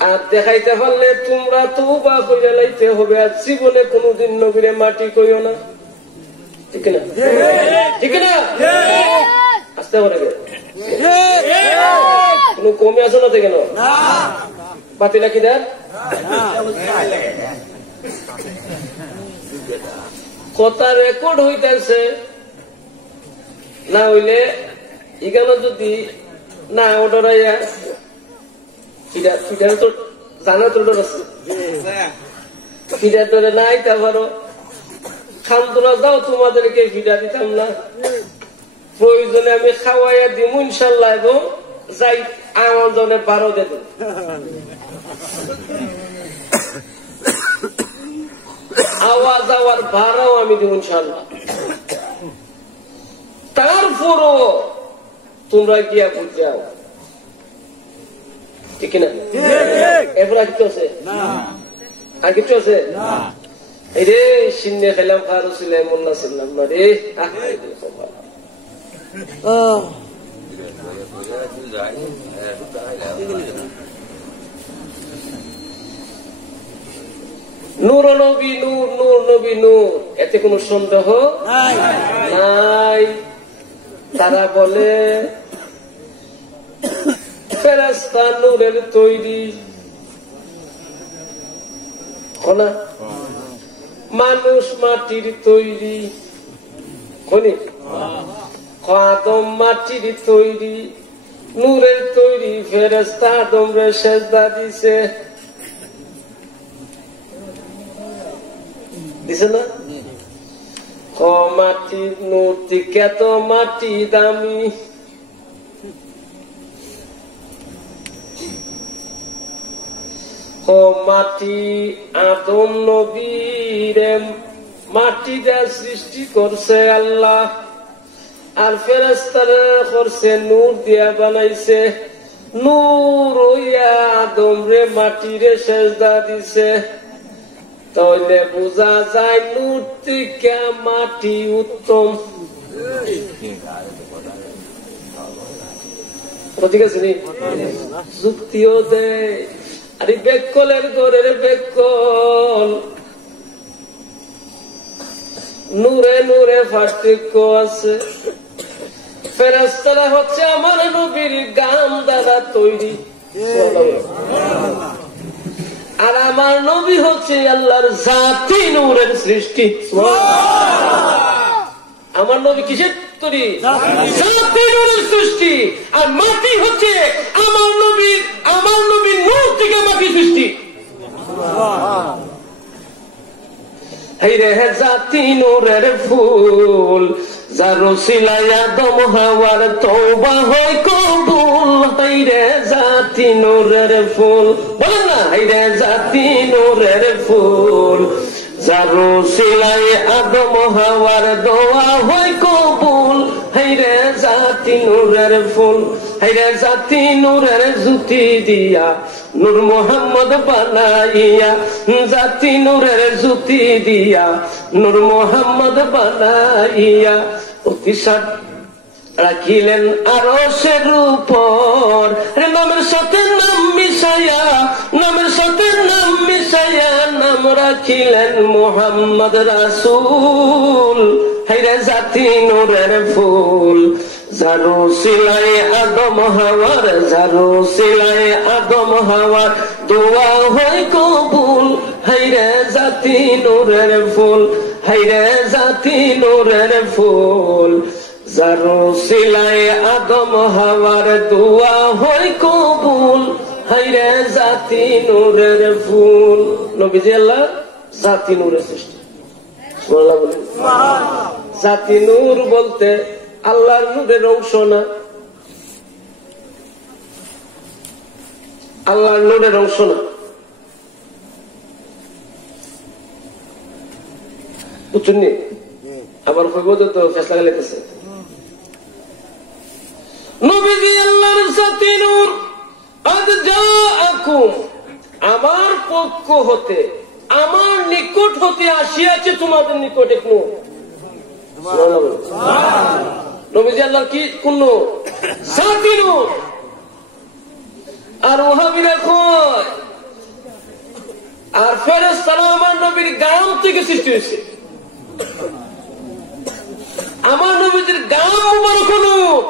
আর দেখাইতে পারলে তোমরা তওবা কইরা লাইতে হবে, আর জীবনে কোনদিন নবীরে মাটি কইও না, ঠিক না? ঠিক না? আসতে পারে কোন কমে আসো না কেন? বাতিলা কি দেন কথা রেকর্ড হইতেছে না হইলে এখানে যদি না ওটারাইয়া তো জানা তো আছে ফিডা ধরে না আইতে পারো, খান্তরা যাও তোমাদেরকে ফিডা দিতাম না, প্রয়োজনে আমি খাওয়াইয়া দিব ইনশাল্লাহ, এবং যাই আমার জনে 12 দেব, আওয়াজ আওয়ার ভাড়াও আমি দিব ইনশাল্লাহ। তারপরও তোমরা গিয়া বুঝাও, ঠিক না? এরপর আর কিছু আছে? আর কিছু আছে? এই রে সিন্নে খেলাম খারু ছিলাম মোল্লা ছিলাম না রে, নূর নবী নূর, নূর নবী নূর, এতে কোনো সন্দেহ নাই। তারা বলে ফেরেশতা নূরের তৈরি, না মানুষ মাটির তৈরি, আদম মাটির তৈরি, নূরের তৈরি, ফেরেশতা আদমরে সেজদা দিছে, দিছে না? মাটির নূর থেকে তো মাটি দামি, মাটি আদম নবীর মাটি দিয়ে সৃষ্টি করছে আল্লাহ, আর ফেরেশতারা করছে নূর দিয়া বানাইছে, নূর হইয়া আদম রে মাটি রে সেজদা দিছে, তাহলে বোঝা যায় নূর থেকে মাটি উত্তম, ঠিক আছে নি? যুক্তিও দেয়, আরে বেকলের ঘরের বেকল, নূরে নূরে পার্থক্য আছে। ফেরেশতারা হচ্ছে আমার নবীর গাম দ্বারা তৈরি, আর আমার নবী হচ্ছে আল্লাহর জাতি নূরের সৃষ্টি। আমার নবী কিসের তৈরি? জাতি নূরের সৃষ্টি, আর মাটি হচ্ছে আমার নবীর নূর থেকে মাটি সৃষ্টি। হে জাতি নূরের ফুল, যার রসিলায় আদম হাওয়ার তওবা হয় কবুল, হাইরে জাতি নূরের ফুল, বলেন না হাইরে জাতি নূরের ফুল, যার রসিলায় আদম হাওয়ার দোয়া হয় কবুল, হাইরে জাতি নূরের ফুল, হাইরে জাতি নূরের জুতি দিয়া নূর মোহাম্মদ বানাইয়া, জাতি নূরের জুতি দিয়া নূর মোহাম্মদ বানাইয়া, অতিশাত রাখিলেন আরশের উপর, নামের সাথে নাম মিশাইয়া, নামের সাথে নাম মিশাইয়া নাম রাখিলেন মুহাম্মদ রাসূল হায়রে জাতি নূরের ফুল ঝাড়ু সিলাই আদম হাওয়ার ঝাড়ু সিলাই আদম হাওয়ার দোয়া হয় কবুল হায়রে জাতি নূরের ফুল হায়রে জাতি নূরের ফুল ঝাড়ু সিলাই আদম হাওয়ার দোয়া হয় কবুল হায়রে জাতি নূরের ফুল। নবীজি আল্লাহ জাতি নূরের সৃষ্টি। সুবহানাল্লাহ বলেন। জাতি নূর বলতে আল্লাহর নূরের অংশ না, আল্লাহর নূরের অংশ না। বুঝছেন? আবার কইব তো ফেসলা লেগেছে নবীজি আল্লাহর জাতি নূর আদ জাআকুম আমার পক্ষ হতে আমার নিকট হতে আসিয়াছে তোমাদের নিকট এক নূর। নবীজি আল্লাহর কি কোন জাতি নূর। আর ওহাবীরা কয় আর ফেরেশতারা আমার নবীর গাম থেকে সৃষ্টি হয়েছে। আমার নবীজির গাম মুবারক নূর,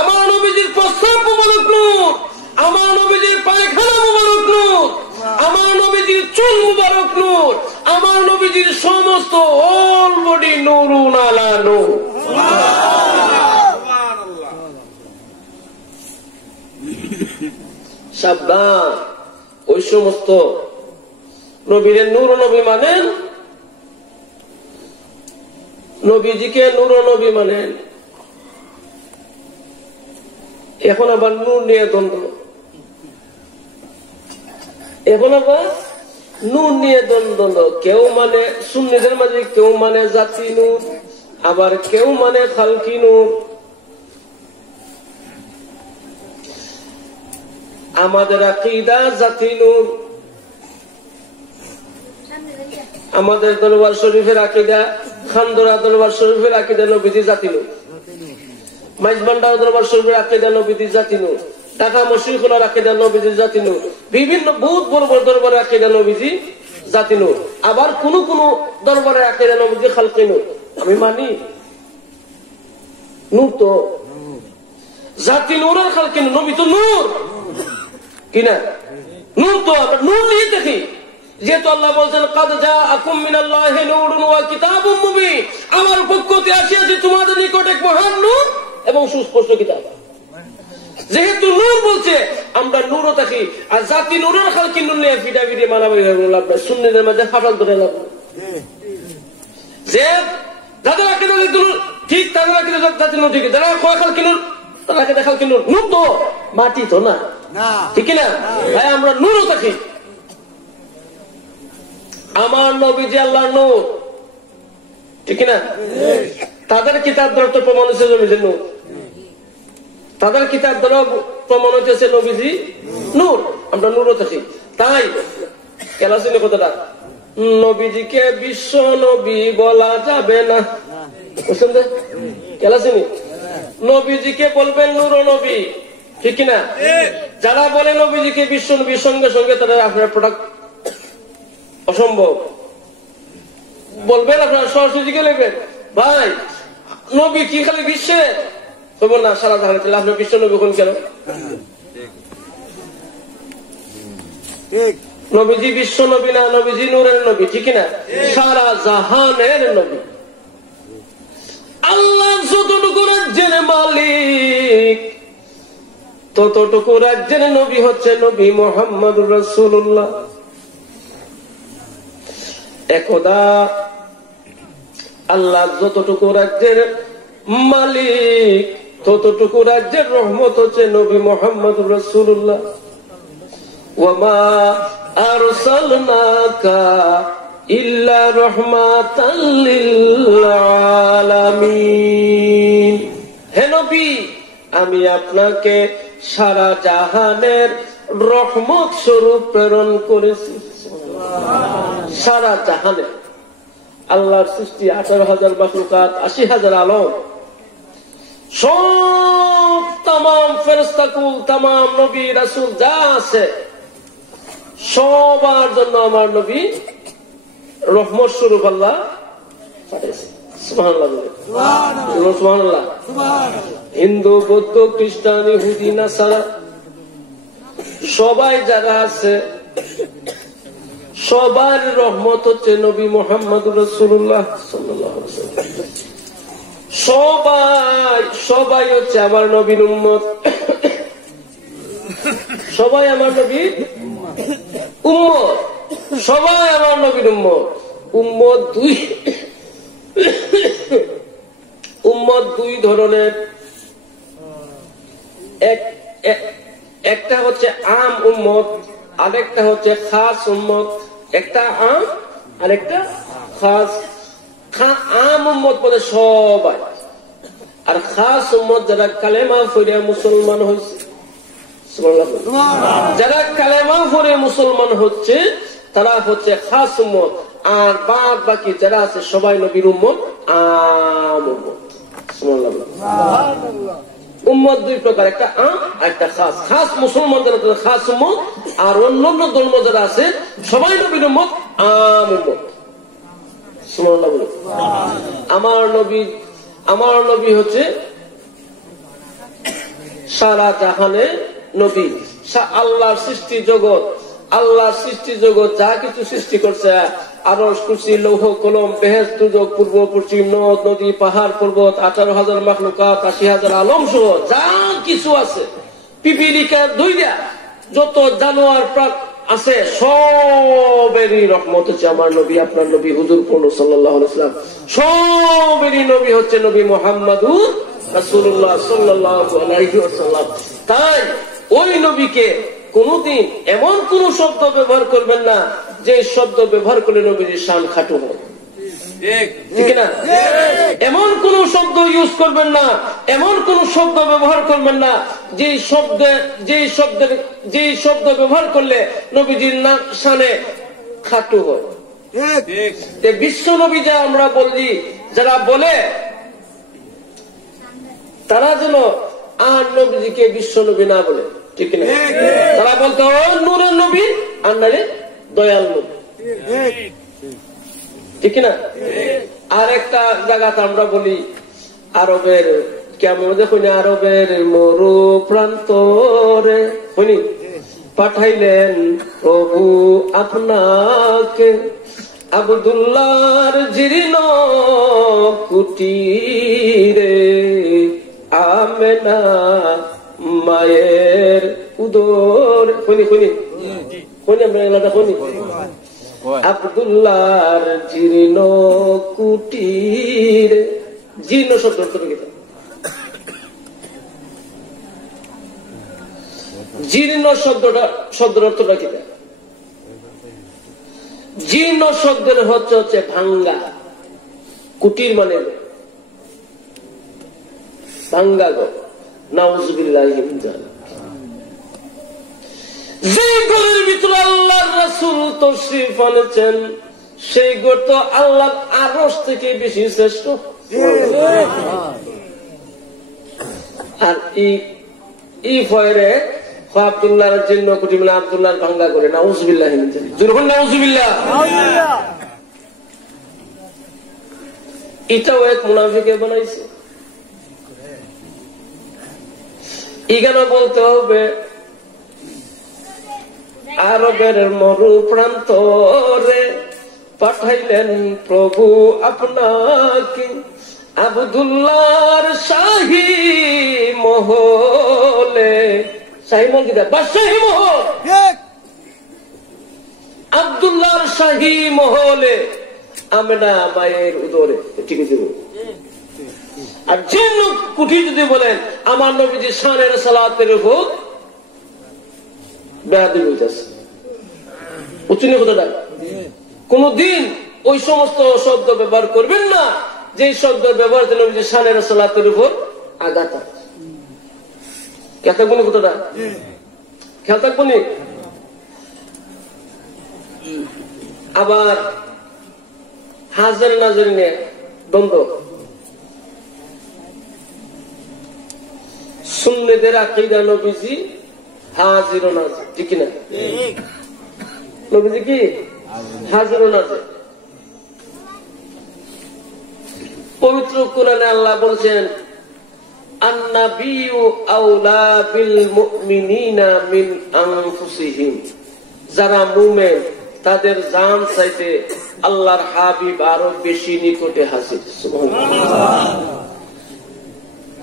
আমার নবীজির প্রস্রাব মুবারক নূর, আমার নবীজির পায়খানা মুবারক নূর, আমার নবীজির চুল মুবারক নূর, আমার নবীজির সমস্ত অল বডি নূরুন আলা নূর। সাবধান, ওই সমস্ত নবীর নূর নবী মানেন, নবীজিকে নূর নবী মানেন। এখন আবার নূর নিয়ে দ্বন্দ্ব, এখন আবার নূর নিয়ে দ্বন্দ্ব। কেউ মানে সুন্নিদের মাঝে কেউ মানে জাতি নূর, আবার কেউ মানে খালকি নূর। আমাদের আকীদা জাতি নূর, আমাদের দরবার শরীফের আকীদা, খানদরা দরবার শরীফের আকীদা নবীজি জাতি নূর, মাইজবান্ডা দরবার শরীফের আকীদা নবীজি জাতি নূর, ঢাকা মশরিকুল্লাহর আকীদা নবীজি জাতি নূর, বিভিন্ন বহুত বড় বড় দরবারের আকীদা নবীজি জাতি নূর, আবার কোন কোন দরবারের আকীদা নবীজি খালকি নূর। আমি মানি নূর তো জাতি নূর আর খালকি নূর, নবী তো নূর কিনা, নূর তো আমরা নূর নিয়ে দেখি। যেহেতু আল্লাহ বলছেন কাদ জাআকুম মিনাল্লাহি নূরুন ওয়া কিতাবুম মুবিন, আমার পক্ষ থেকে আসিয়াছে তোমাদের নিকট এক মহান নূর এবং সুস্পষ্ট কিতাব। যেহেতু নূর বলছে আমরা নূরও থাকি, আর জাতি নূরের খালকি নূর নিয়ে ফিটা ফিটে মানামারি লাভ না, সুন্নিদের মধ্যে ফাটাল ধরে লাভ না। যে যাদের আকীদা ঠিক তাদের আকীদা জাতি নূর ঠিক, যারা কয় খালকি নূর তারা আকীদা খালকি নূর। নূর তো মাটি তো না, ঠিক না ভাই? আমরা নূরও থাকি। আমার নবীজি আল্লাহর নূর, ঠিক না? তাদের কিতাব দ্বারা তো প্রমাণ হচ্ছে নবীজি নূর, তাদের কিতাব দ্বারা প্রমাণ হচ্ছে নবীজি নূর, আমরা নূরও থাকি। তাই কেলা শুনে কথাটা, নবীজিকে বিশ্ব নবী বলা যাবে না, বুঝছেন? কেলা শুনি নবীজিকে বলবেন নূর নবী, ঠিক না? যারা বলে নবীজিকে বিশ্ব নবীর সঙ্গে সঙ্গে তারা আপনার প্রোডাক্ট অসম্ভব বলবেন, আপনার সরস্বতী লিখবেন ভাই নবী কি খালি বিশ্বে বলবেন না সারা জাহানে, তাহলে আপনার বিশ্ব নবী কোন কেন? নবীজি বিশ্ব নবী না, নবীজি নূরের নবী, ঠিক না? সারা জাহানের নবী। আল্লাহ যতটুকু রাজ্যের মালিক ততটুকু রাজ্যের নবী হচ্ছে নবী মুহাম্মদুর রাসূলুল্লাহ। একদা আল্লাহ যতটুকু রাজ্যের মালিক ততটুকু রাজ্যের রহমত হচ্ছে নবী মুহাম্মদুর রাসূলুল্লাহ। ওয়ামা আরসালনাকা ইল্লা রাহমাতাল লিল আলামিন। হে নবী, আমি আপনাকে সারা জাহানের রহমত স্বরূপ প্রেরণ করেছি। সারা জাহানে আল্লাহর সৃষ্টি 18,000 মাখলুকাত, 80,000 আলম, সব তাম ফেরেশতাকুল, তাম নবী রাসূল যা আছে সবার জন্য আমার নবী রহমত স্বরূপ আল্লাহ পাঠিয়েছে। সুবহানাল্লাহ, সুবহানাল্লাহ। হিন্দু, বৌদ্ধ, খ্রিস্টান, ইহুদি, নাসারা সবাই যারা আছে সবার রহমত হচ্ছে নবী মুহাম্মদুর রাসূলুল্লাহ সাল্লাল্লাহু আলাইহি ওয়াসাল্লাম। সবাই হচ্ছে আমার নবীর উম্মত, সবাই আমার নবীর উম্মত, সবাই আমার নবীর উম্মত। উম্মত দুই ধরনের, একটা হচ্ছে আম উম্মত, আরেকটা হচ্ছে খাস উম্মত। একটা আম আরেকটা খাস। আম উম্মত বলে সবাই, আর খাস উম্মত যারা কালেমা পড়ে মুসলমান হয়েছে, যারা কালেমা পড়ে মুসলমান হচ্ছে তারা হচ্ছে খাস উম্মত। আর বাদ বাকি যারা আছে সবাই নবীর উম্মত, আম উম্মত। উম্মত দুই প্রকার, একটা আম আর একটা খাস। খাস মুসলমান যারা খাস উম্মত, আর অন্যান্য ধর্ম যারা আছে সবাই নবীর উম্মত, আম উম্মত। সুবহানাল্লাহ বলে। আমার নবী হচ্ছে সারা জাহানে নবী। আল্লাহর সৃষ্টি জগৎ যা কিছু সৃষ্টি করছে, আরশ, কুরসি, লৌহ কলম, বেহেশত, দুজক, পূর্ব পশ্চিম, নদ নদী, পাহাড় পর্বত, 18,000 মাখলুকাত, 80,000 আলম সহ যা কিছু আছে, পিপিলিকার দইরা যত জানোয়ার প্রাক আছে সবেরই রহমত হচ্ছে আমার নবী, আপনার নবী হুজুর সাল্লাল্লাহু আলাইহি ওয়াসাল্লাম। সবেরই নবী হচ্ছে নবী মুহাম্মাদুর রাসূলুল্লাহ সাল্লাল্লাহু আলাইহি ওয়াসাল্লাম। তাই ওই নবীকে কোনদিন এমন কোন শব্দ ব্যবহার করবেন না যে শব্দ ব্যবহার করলে নবীর শান খাটো হয়, ঠিক না? এমন কোন শব্দ ইউজ করবেন না, এমন কোন শব্দ ব্যবহার করবেন না যেই শব্দ ব্যবহার করলে নবীজির শানে খাটো হয়। বিশ্ব নবী যা আমরা বলি, যারা বলে তারা যেন আর নবীজিকে বিশ্ব নবী না বলে, ঠিক না? তারা বলতে ও নূরের নবী, আর নাহলে দয়াল নবী, ঠিক না? আর একটা জায়গাতে আমরা বলি আরবের কেমন দেখুন, আরবের মরু প্রান্তরে শুনি পাঠাইলেন প্রভু আপনাকে, আব্দুল্লাহর জীর্ণ কুটিরে, আমেনা মায়ের উদর। শুনি আমরা শুনি আব্দুল্লাহর জীর্ণ কুটিরে। জীর্ণ শব্দ জীর্ণ শব্দের অর্থটা কি? জীর্ণ শব্দের হচ্ছে ভাঙ্গা, কুটির মানে ভাঙ্গা গো। নাউযুবিল্লাহি মিন যালিক। যে ঘরের ভিতরে আল্লাহর রাসূল তাশরীফ আনেছেন সেই ঘর তো আল্লাহর আরশ থেকে বেশি শ্রেষ্ঠ। আর ই ফয়রে আব্দুল্লাহর জন্য কুটি মানে আব্দুল্লাহর ভাঙ্গা করে। নাউযুবিল্লাহি মিন যালিক। জোরে বলেন নাউযুবিল্লাহ। এটাও এক মুনাফিকে বানাইছে। এখানে বলতে হবে আরবের মরু প্রান্তরে পাঠাইলেন প্রভু আপনাকে, আব্দুল্লাহর শাহী মহলে। শাহী মহল কি? বাদশাহী মহল। আব্দুল্লাহর শাহী মহলে, আমেনা মায়ের উদরে। ঠিক আছে। আর যে কুঠি যদি বলেন আমার নবীজি শানের সালাতের উপর বেয়াদবি হইতেছে, বুঝছেন কথাটা? কোনদিন ওই সমস্ত শব্দ ব্যবহার করবেন না যে শব্দ ব্যবহার নবীজি শানের সালাতের উপর আঘাত। খেয়াল থাকবো কথাটা, খেয়াল থাকবো। আবার হাজার নাজারি নিয়ে দ্বন্দ্ব। সুন্নিদের আকীদা নবীজি হাজির ও নাজির, ঠিক না? নবীজি কি হাজির ও নাজির। পবিত্র কোরআনে আল্লাহ বলছেন আন-নাবিয়্যু আওলা বিল মুমিনিনা মিন আনফুসিহিম, যারা মুমিন তাদের জান চাইতে আল্লাহর হাবিব আরো বেশি নিকটে হাজির। সুবহানাল্লাহ।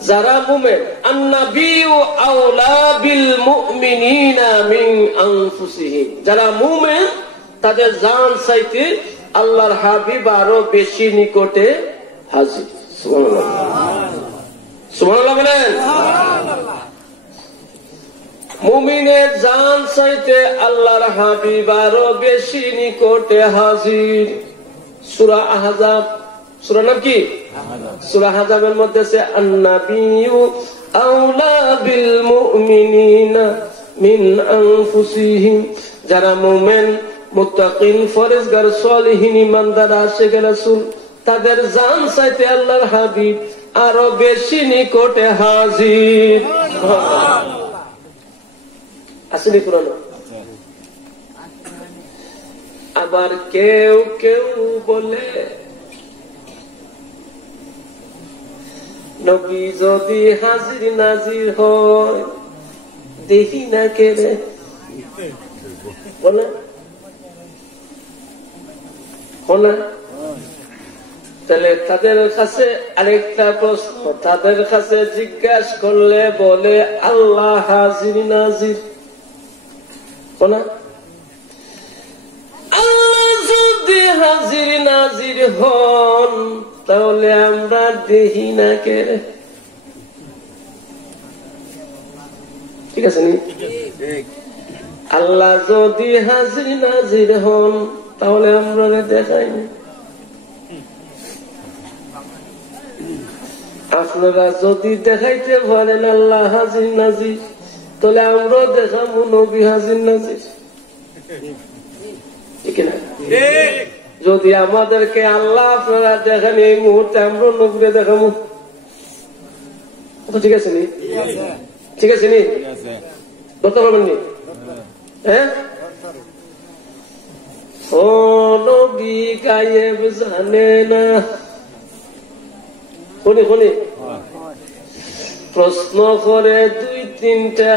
যারা মুমিন, আন-নাবিয়্যু আওলা বিল মুমিনিনা মিন আনফুসিহিম, যারা মুমিন তাদের জান চাইতে আল্লাহর হাবিব আরো বেশি নিকটে হাজির। সুবহানাল্লাহ, সুবহানাল্লাহ বলেন। মুমিনের জান চাইতে আল্লাহর হাবিব আরো বেশি নিকটে হাজির। সূরা আহজাব, সূরা নাম কি? সূরা আহজাবের মধ্যে আছে আন-নাবিয়্যু আওলা বিল মুমিনিনা মিন আনফুসিহিম, যারা মুমিন মুত্তাকিন ফরজগার সালিহিন ইমানদার আশিক রাসূল তাদের জান চাইতে আল্লাহর হাবিব আরো বেশি নিকটে হাজির। আসলে কোরআন। আবার কেউ কেউ বলে নবী যদি হাজির নাজির হয় দেখি না কেড়ে বলে বলে। তাহলে তাদের কাছে আরেকটা প্রশ্ন, তাদের কাছে জিজ্ঞাসা করলে বলে আল্লাহ হাজির নাজির। আল্লাহ যদি হাজির নাজির হন তাহলে আমরা দেখি না কে? ঠিক আছে নি? আল্লাহ যদি হাজির নাজির হন তাহলে আমরা দেখাইনি। আপনারা যদি দেখাইতে পারেন আল্লাহ হাজির নাজির তাহলে আমরাও দেখাবো নবী হাজির নাজির। ঠিক না? যদি আমাদেরকে আল্লাহ আপনারা দেখেন এই মুহূর্তে আমরা নবীকে দেখাবো। ঠিক আছে নি? ঠিক আছে নি? ধরতে পারবেন নি? হ্যাঁ, ও নবী গায়েব জানে না। শুনি শুনি প্রশ্ন করে দুই তিনটা,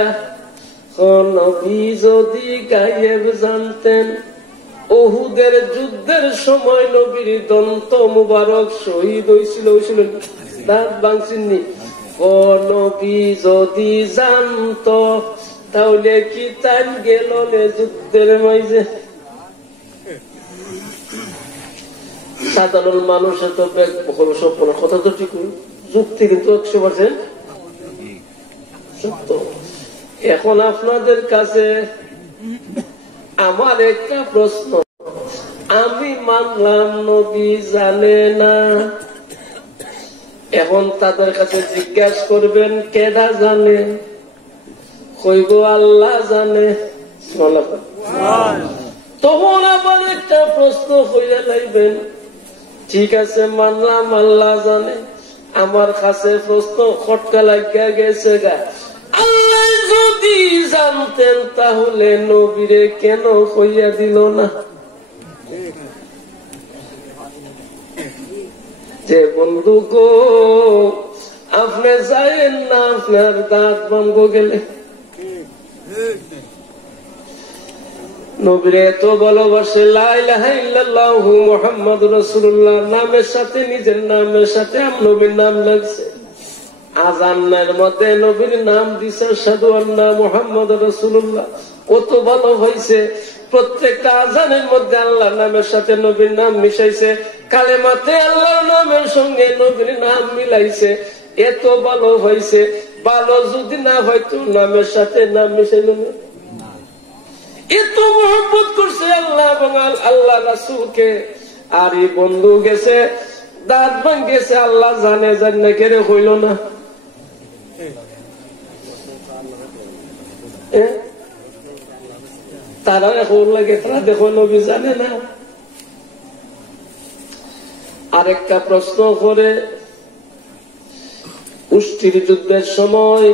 নবী যদি গায়েব জানতেন উহুদের যুদ্ধের সময় নবীর দন্ত মুবারক শহীদ হয়েছিল, দাঁত ভাঙছিননি। নবী যদি জানত তাহলে কি তাই গেল যুদ্ধের মাঝে? সাধারণ মানুষের তো সব কথা তো ঠিক, যুক্তি কিন্তু 100% সত্য। এখন আপনাদের কাছে আমার একটা প্রশ্ন, আমি মানলাম নবী জানে না, এখন তাদের কাছে জিজ্ঞাসা করবেন কেডা জানে? কইব আল্লাহ জানে। তখন আবার একটা প্রশ্ন হইয়া লাইবেন, ঠিক আছে মানলাম আল্লাহ জানে, আমার কাছে প্রশ্ন খটকা লাগিয়া গেছে গা, আল্লাহ যদি জানতেন তাহলে নবীরে কেন কইয়া দিল না? যে বন্ধু গো আপনি যাইেন না, আপনার দাঁত ভাঙ্গ গেলে। নবীরে এত ভালোবাসে, লা ইলাহা ইল্লাল্লাহু মুহাম্মাদুর রাসূলুল্লাহ নামের সাথে নিজের নামের সাথে নবীর নাম লাগছে। আযানের মধ্যে নবীর নাম দিছে আশহাদু আন্না মুহাম্মাদুর রাসূলুল্লাহ। কত ভালো হয়েছে, প্রত্যেকটা আযানের মধ্যে আল্লাহর নামের সাথে নবীর নাম মিশাইছে, কালেমাতে আল্লাহর নামের সঙ্গে নবীর নাম মিলাইছে। এত ভালো হয়েছে, ভালো যদি না হয়তো নামের সাথে নাম মিশাইল না। এত মহব্বত করছে আল্লাহ এবং আল্লাহ রাসূলকে। আর এই বন্ধু গেছে দাঁত ভাঙিয়েছে, আল্লাহ জানে জানে কেড়ে হইল না। তারা এখন লাগে তারা দেখো নবী জানে না। আরেকটা প্রশ্ন করে, উষ্টির যুদ্ধের সময়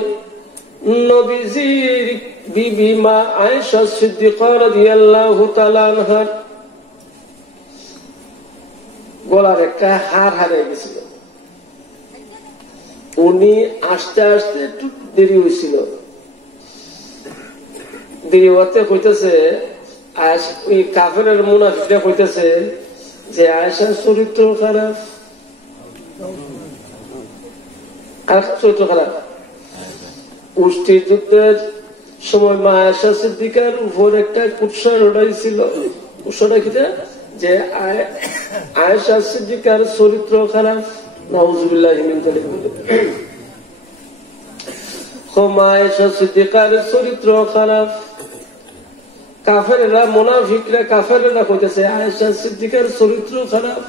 নবীজির বিবি মা আয়েশা সিদ্দিকা রাদিয়াল্লাহু তাআলা আনহার গলার একটা হার হারিয়ে গেছিল। উনি আসতে আসতে একটু দেরি হয়েছিল। দেরি হতে হইতেছে ওই কাফেরের মুনাফিকরা হইতেছে যে আয়েশার চরিত্র খারাপ। চরিত্র খারাপ। উষ্টি যুদ্ধের সময় মা আয়েশা সিদ্দিকার উপর একটা কুৎসা রটাইছিল। কুৎসাটা কি যে আয়েশা সিদ্দিকার চরিত্র খারাপ। নাউযুবিল্লাহি মিন যালিক। মা আয়েশা সিদ্দিকার চরিত্র খারাপ। কাফেররা মুনাফিকরা কাফেররা কইতেছে আয়েশা সিদ্দিকার চরিত্র খারাপ।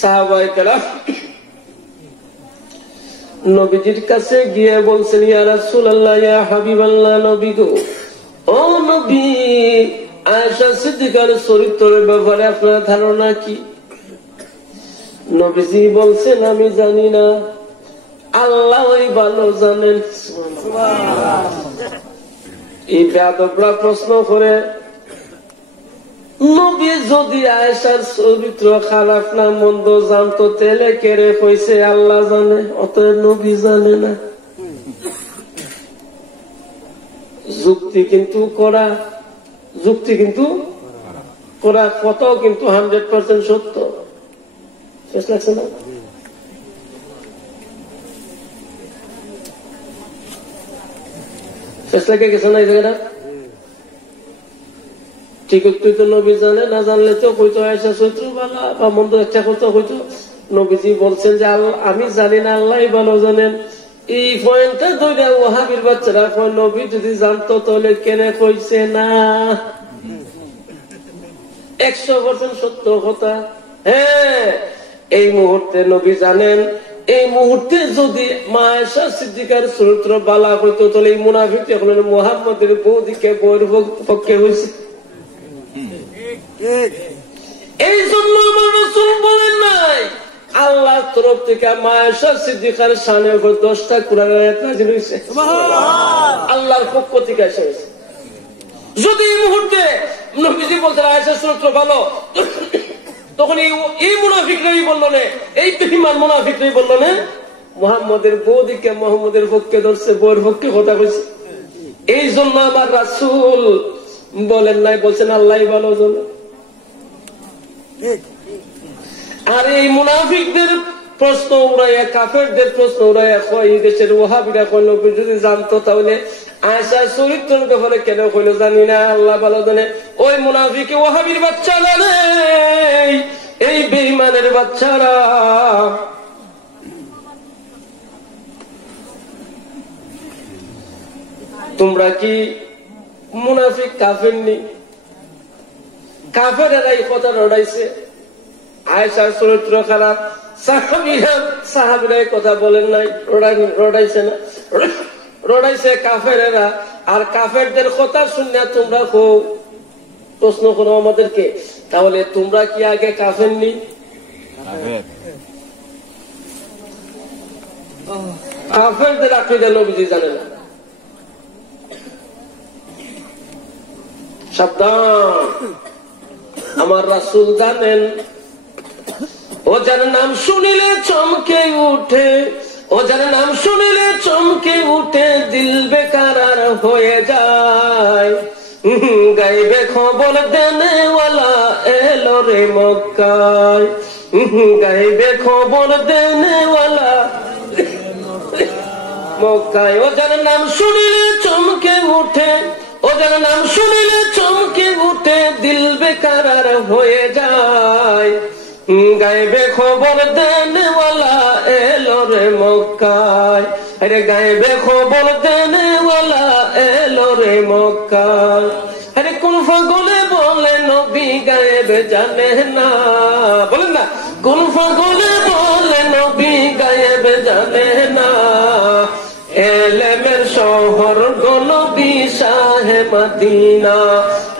সাহাবায়ে কেরাম নবীজির কাছে গিয়ে বলছেন, ইয়া রাসূলুল্লাহ, ইয়া হাবিবাল্লাহ, নবী গো, ও নবী, আয়েশা সিদ্দিকার চরিত্রের ব্যাপারে আপনার ধারণা কি? নবীজি বলছেন, আমি জানি না, আল্লাহই ভালো জানেন। এই বেয়াদবরা প্রশ্ন করে, নবী যদি আয়েশার চরিত্র খারাপ না মন্দ জানতো তেলে কেড়ে কইছে আল্লাহ জানে, অতএব নবী জানে না। যুক্তি কিন্তু করা, যুক্তি কিন্তু করা, কত কিন্তু 100% সত্য। লাগছে না? লাগে গেছে না এই জায়গাটা? ঠিক তুই তো নবী জানে, না জানলে তো হয়তো আয়েশা চরিত্র ভালো বা মন্দ একটা কথা হয়তো। নবীজি বলছেন যে আমি জানি না, আল্লাহ ভালো জানেন। এই পয়েন্টটা ধরে ওয়াহাবির বাচ্চারা কয় নবী যদি জানতো তাহলে কেন কইছে না। 100% সত্য কথা। হ্যাঁ, এই মুহূর্তে নবী জানেন, এই মুহূর্তে যদি মা আয়েশা সিদ্দিকার চরিত্র বালা হইতো তাহলে এই মুনাফিক এখন মুহাম্মদের বৌদিকে বউর পক্ষে হয়েছে। এই জন্য আমার রাসূল বলেন নাই আল্লাহর তরফ থেকে মা আয়েশা সিদ্দিকার শানের উপর 10টা কোরআনের আয়াত নাযিল হয়েছে। আল্লাহর পক্ষ থেকে এসেছে। যদি এই মুহূর্তে নবীজি বলতেন আয়েশার চরিত্র ভালো, তখন এই মুনাফিকরাই বলল না, এই বেঈমান মুনাফিকরাই বলল না মুহাম্মদের বৌদিকে মুহাম্মদের পক্ষে ধরছে, বউয়ের পক্ষে কথা কইছে। এই জন্য আমার রাসূল বলেন নাই, বলছেন আল্লাহই ভালো জানে। আর এই মুনাফিকদের প্রশ্ন উড়াইয়া, কাফেরদের প্রশ্ন উড়াইয়া কয় এই দেশের ওয়াহাবিরা কয় নবী যদি জানতো তাহলে আয়েশার চরিত্রের ব্যাপারে কেন কইল জানি না, আল্লাহ ভালো জানে। ওই মুনাফিক ওয়াহাবির বাচ্চারা নেই, এই বেঈমানের বাচ্চারা। তোমরা কি মুনাফিক কাফের নেই? কাফেরেরা এই কথা রড়াইছে আয়েশার চরিত্র খারাপ। সাহাবীরা এই কথা বলেন নাই, রড়াইছে না, রড়াইছে কাফেরেরা। আর কাফেরদের কথা শুনে তোমরা খুব প্রশ্ন করো আমাদেরকে, তাহলে তোমরা কি আগে কাফের নি? কাফেরদের আকীদা নবীজি জানে না। সাবধান, আমার রাসূল জানেন। ও যার নাম শুনিলে চমকে উঠে, ও যার নাম শুনিলে চমকে উঠে, দিল বেকারার হয়ে যায়। গাইবে খবর দেনেওয়ালা এলো রে মক্কায়, গাইবে খবর দেনেওয়ালা মক্কায়। ও যার নাম শুনিলে চমকে উঠে, ও যার নাম শুনিলে চমকে উঠে, দিল বেকারার হয়ে যায়। গাইবে খবর দেনেওয়ালা এলো রে মক্কায়, আরে গাইবে খবর দেনেওয়ালা এলো রে মক্কায়। আরে কোন পাগলে বলে নবী গায়েবে জানে না, বলেন না, কোন পাগলে বলে নবী গায়েবে জানে না। এলেমের শহর গো নবী শাহে মদিনা,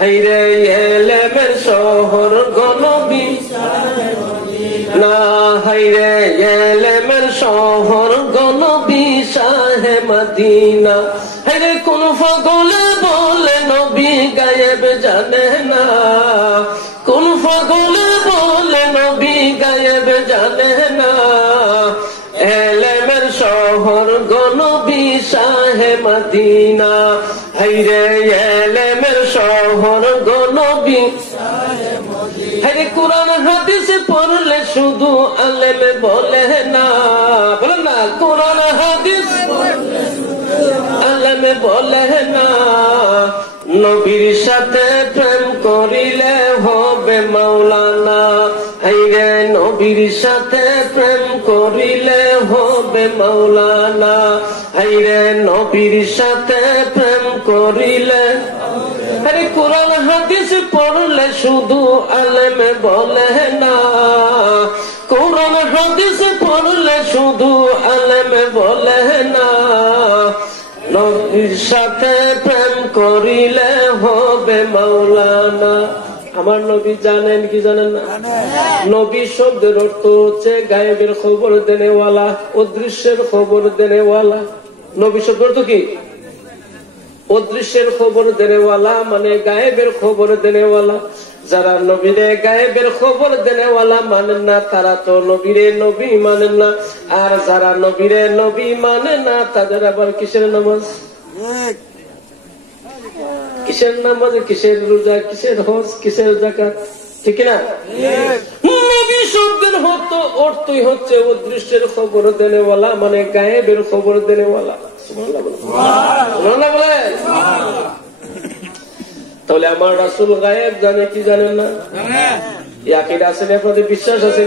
হায়রে এলেমের শহর গো নবী শাহে মদিনা, হায়রে এলেমের শহর গো নবী শাহে মদিনা। হায়রে কোন পাগলে গায়েব জানে না, কোন পাগলে বলে নবী গায়েব জানে না। এলেমের শহর গনবী শাহে মদিনা, হাইরে এলেমের শহর গনবী শাহে মদিনা। হাইরে কোরআন হাদিস পড়লে শুধু আলেম বলে না, বলেন না, কোরআন হাদিস আলেম বলে না। নবীর সাথে প্রেম করিলে হবে মাওলানা, হাইরে নবীর সাথে প্রেম করিলে হবে মাওলানা, হাইরে নবীর সাথে প্রেম করিলে। আরে কোরআন হাদিস পড়লে শুধু আলেম বলে না, কোরআন হাদিস পড়লে শুধু আলেম বলে না। নবীর সাথে প্রেম করিলে হবে মাওলানা। আমার নবী জানেন কি জানেন না? নবী শব্দের অর্থ হচ্ছে গায়েবের খবর দেনেওয়ালা, অদৃশ্যের খবর দেনেওয়ালা। নবী শব্দের অর্থ কি? অদৃশ্যের খবর দেনেওয়ালা, মানে গায়েবের খবর দেনেওয়ালা। যারা নবীরে গায়েবের খবর দেনেওয়ালা মানেন না, তারা তো নবীরে নবী মানেন না। আর যারা নবীরে নবী মানে না, তাদের আবার কিসের নামাজ, কিসের নামাজ, কিসের রোজা, কিসের হজ, কিসের যাকাত, ঠিক না? নবী শব্দের অর্থই হচ্ছে অদৃশ্যের খবর দেনেওয়ালা, মানে গায়েবের খবর দেনেওয়ালা। সুবহানাল্লাহ বলেন। তাহলে আমার রাসূল গায়েব জানে কি জানেন না? ইয়াকিন আছে, আপনাদের বিশ্বাস আছে?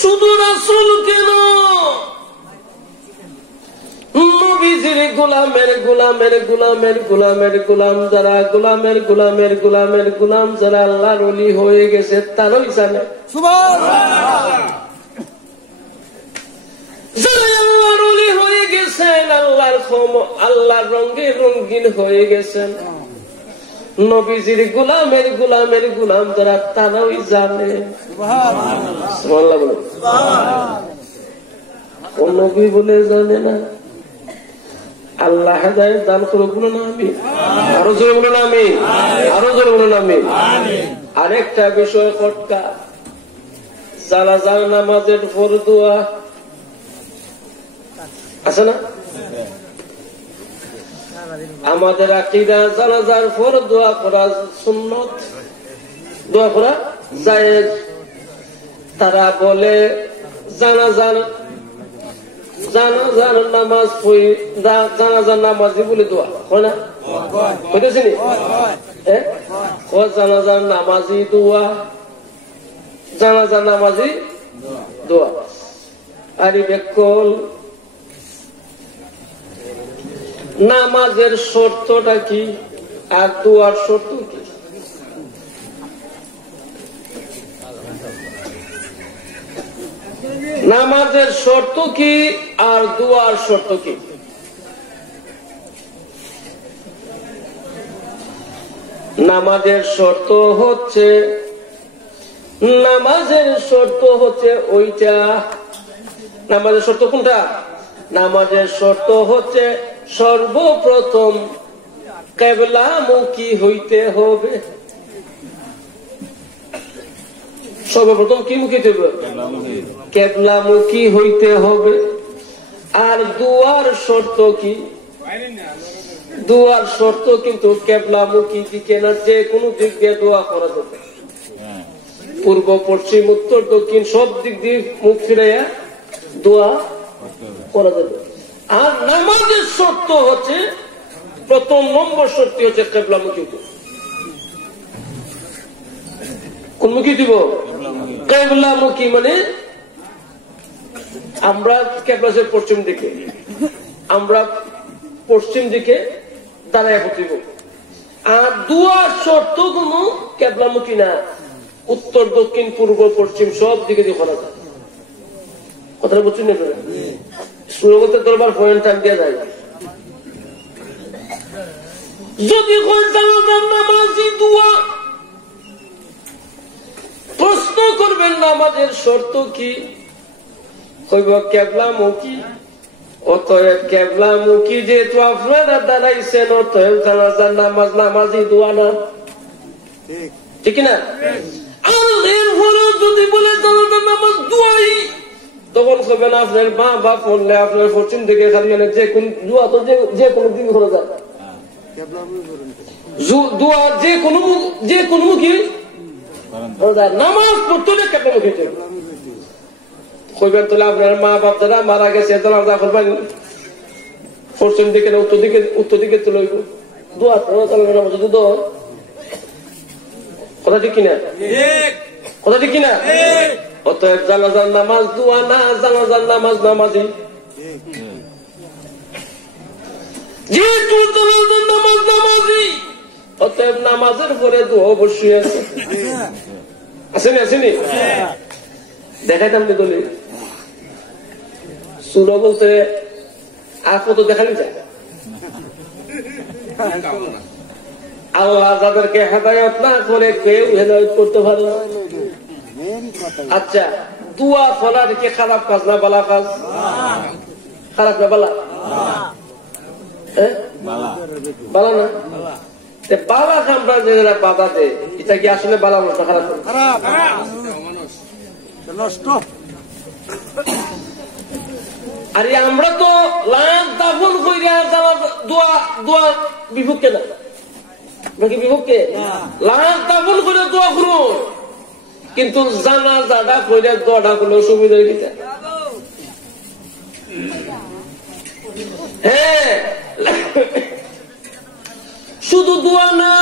শুধু রাসূল কেন, নবীজির গোলামের গোলামের গোলামের গোলামের গোলাম যারা, গোলামের গোলামের গোলামের গোলাম যারা আল্লাহর ওলি হয়ে গেছে, তারাই জানে। সুবহানাল্লাহ। যারা আল্লাহর ওলি হয়ে গেছেন, আল্লাহর রঙে রঙিন হয়ে গেছেন, নবীজির গোলামের গোলামের গোলাম যারা, তারাই জানে। সুবহানাল্লাহ বলে। কোন নবী বলে জানে না? আল্লাহ হেদায়েত দান করুক, বলুন আমিন। আরো জোরে বলুন আমিন, আরো জোরে বলুন আমিন। আরেকটা বিষয় কটকা, জানাজা নামাজের ফরজ দোয়া আছে না? আমাদের আকীদা জানাজার ফরজ দোয়া করা সুন্নত, দোয়া করা জায়েজ। তারা বলে জানাজার নামাজ জানাজার নামাজি বলে দোয়া হয় না? হইতেছে জানাজার নামাজি দোয়া, জানাজার নামাজি দোয়া। আর বেকল নামাজের শর্তটা কি আর দোয়ার শর্ত কি? নামাজের শর্ত কি আর দোয়ার শর্ত কি? নামাজের শর্ত হচ্ছে, নামাজের শর্ত হচ্ছে ওইটা। নামাজের শর্ত কোনটা? নামাজের শর্ত হচ্ছে সর্বপ্রথম কিবলামুখী হইতে হবে। সর্বপ্রথম কি মুখী হইতে হবে? কিবলামুখী হইতে হবে। আর দুয়ার শর্ত কি? দুয়ার শর্ত কিন্তু কিবলামুখী দিকে না, যে কোনো দিক দিয়ে দোয়া করা যাবে। পূর্ব পশ্চিম উত্তর দক্ষিণ সব দিক দিয়ে মুখ ফিরাইয়া দোয়া করা যাবে। আর নামাজের শর্ত হচ্ছে, প্রথম নম্বর শর্ত হচ্ছে কিবলামুখী। কোন মুখী দিব? কিবলামুখী, মানে আমরা কিবলা পশ্চিম দিকে, আমরা পশ্চিম দিকে দাঁড়ায় দিব। আর দুয়ার শর্ত কোন কিবলামুখী না, উত্তর দক্ষিণ পূর্ব পশ্চিম সব দিকে দিয়ে করা যায়। কথাটা বুঝছেন না? সুরগত দরবার পয়েন্ট টাইম দেওয়া যায়। যদি নামাজি দোয়া প্রশ্ন করবেন নামাজের শর্ত কি, কইব কিবলামুখী। অতএব কিবলামুখী যেহেতু আপনারা দাঁড়াইছেন, অতএব জানাজার নামাজ নামাজি দোয়া না। ঠিক না? আর এরপরে যদি বলে জানাজার নামাজ দোয়াই, তখন হবে না আপনার মা বাপ পড়লে আপনার পশ্চিম দিকে খালি যে কোন দোয়া তো যে কোনো দিকে করা যায়, দোয়া যে কোনো মুখী নামাজ পড়তে হলে কেটে মুখে কইবেন। তাহলে আপনার মা বাপ যারা মারা গেছে জানাজা করবেন পশ্চিম দিকে না উত্তর দিকে তুলে দোয়া নামাজ যদি দোয়া কথা ঠিক কিনা? কথা ঠিক কিনা? অতএব জানাজার নামাজ দোয়া না, জানাজার নামাজ নামাজি। যেহেতু জানাজার নামাজ নামাজি, অতএব নামাজের পরে দোয়া অবশ্যই আছে। আসেনি আসেনি? দেখাইতাম তো বলি সুরা বলতে আর কত দেখালি যায়। আল্লাহ যাদেরকে হেদায়ত না করে কেউ হেদায়ত করতে পারে না। আচ্ছা, দোয়া ফলার কি খারাপ কাজ না বালা কাজ? খারাপ না বালা? বালা না? বালা কামরা যারা বাধা দেয় এটা কি আসলে বালা মানুষ না খারাপ? নষ্ট। আরে আমরা তো লাশ দাফন কইরা দোয়া বিভক্তি না নাকি? বিভক্তি লাশ দাফন করে দোয়া করুন, কিন্তু জানাজাটা কইরা দোয়াটা করলে সুবিধা কিটা? হ্যাঁ, শুধু দোয়া না,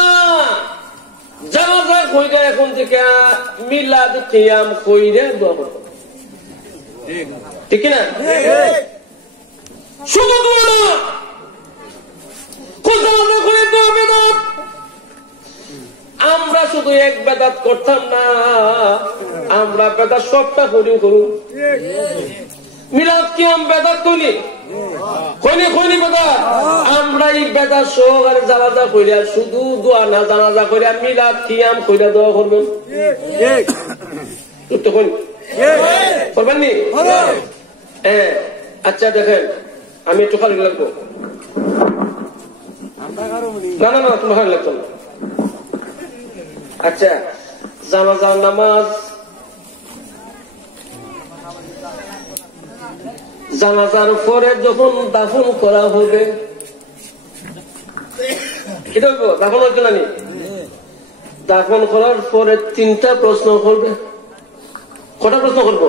জানাজা কইরা এখন থেকে মিলাদ কিয়াম কইরা দোয়া করব, ঠিক না? শুধু দোয়া না, জানাজা করে দোয়া বেদাত। আমরা শুধু এক বেদাত করতাম না, আমরা বেদাত সবটা করি করুন। মিলাদ কিয়াম বেদাত কইনি কইনি বেদাত। আমরা এই বেদাত সহকারে জানাজা কইরা শুধু দোয়া না, জানাজা কইরা মিলাদ কিয়াম কইরা দোয়া করবেন। তো কইনি করবেন নি? হ্যাঁ। আচ্ছা দেখেন, আমি একটু খালি লাগবো না না না, তোমার খালি লাগতো না। আচ্ছা, জানাজার নামাজ, জানাজার পরে যখন দাফন করা হবে, কি বলবো? দাফন হচ্ছে না, দাফন করার পরে 3টা প্রশ্ন করবে। কটা প্রশ্ন করবো?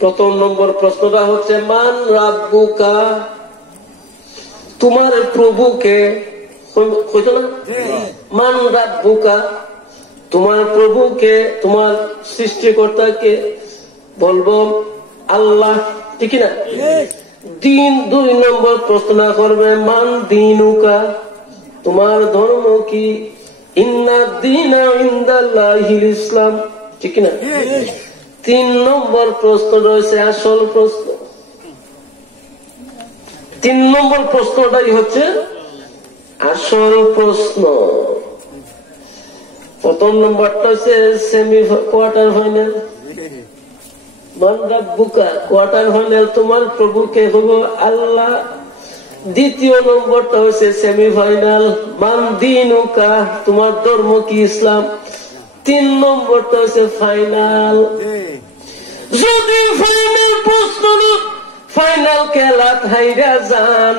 প্রথম নম্বর প্রশ্নটা হচ্ছে মান রাব্বুকা, তোমার প্রভুকে। কইতো না মান রাব্বুকা, তোমার প্রভুকে, তোমার সৃষ্টিকর্তাকে বলবো আল্লাহ, ঠিক না? 2 নম্বর প্রশ্ন করবে মান দীনুকা, তোমার ধর্ম কি? ইন্না দীনা ইনদাল্লাহিল ইসলাম, ঠিক না? 3 নম্বর প্রশ্ন রয়েছে আসল প্রশ্ন। 3 নম্বর প্রশ্নটাই হচ্ছে আসল প্রশ্ন। প্রথম নম্বরটা হচ্ছে সেমি কোয়ার্টার ফাইনাল, মান রাব্বুকা, কোয়ার্টার ফাইনাল, তোমার প্রভুকে হলো আল্লাহ। 2য় নম্বরটা হচ্ছে সেমিফাইনাল, মান দীনুকা, তোমার ধর্ম কি? ইসলাম। 3 নম্বরটা হচ্ছে ফাইনাল। যদি ফাইনাল প্রশ্ন, ফাইনাল খেলা হাইরা যান,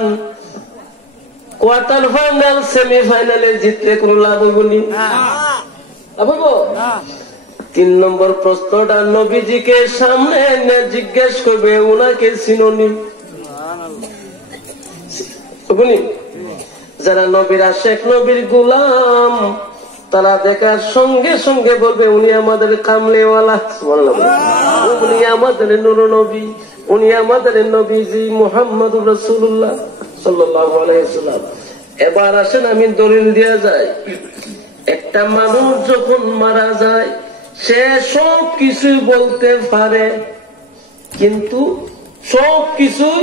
কোয়ার্টার ফাইনাল সেমিফাইনালে জিতলে কোন লাভ হইব নি? লাভ হইব? 3 নম্বর প্রশ্নটা নবীজিকে সামনে এনে জিজ্ঞেস করবে, ওনাকে চিনুনি? যারা নবীর আশেক, নবীর গোলাম, তারা দেখার সঙ্গে সঙ্গে বলবে উনি আমাদের কামলেওয়ালা, উনি আমাদের নূর নবী, উনি আমাদের নবীজি মুহাম্মদুর রাসূলুল্লাহ সাল্লাল্লাহু আলাইহি ওয়াসাল্লাম। এবার আসেন আমি দলিল দেয়া যায়, একটা মানুষ যখন মারা যায় সে সব কিছুই বলতে পারে, কিন্তু সব কিছুই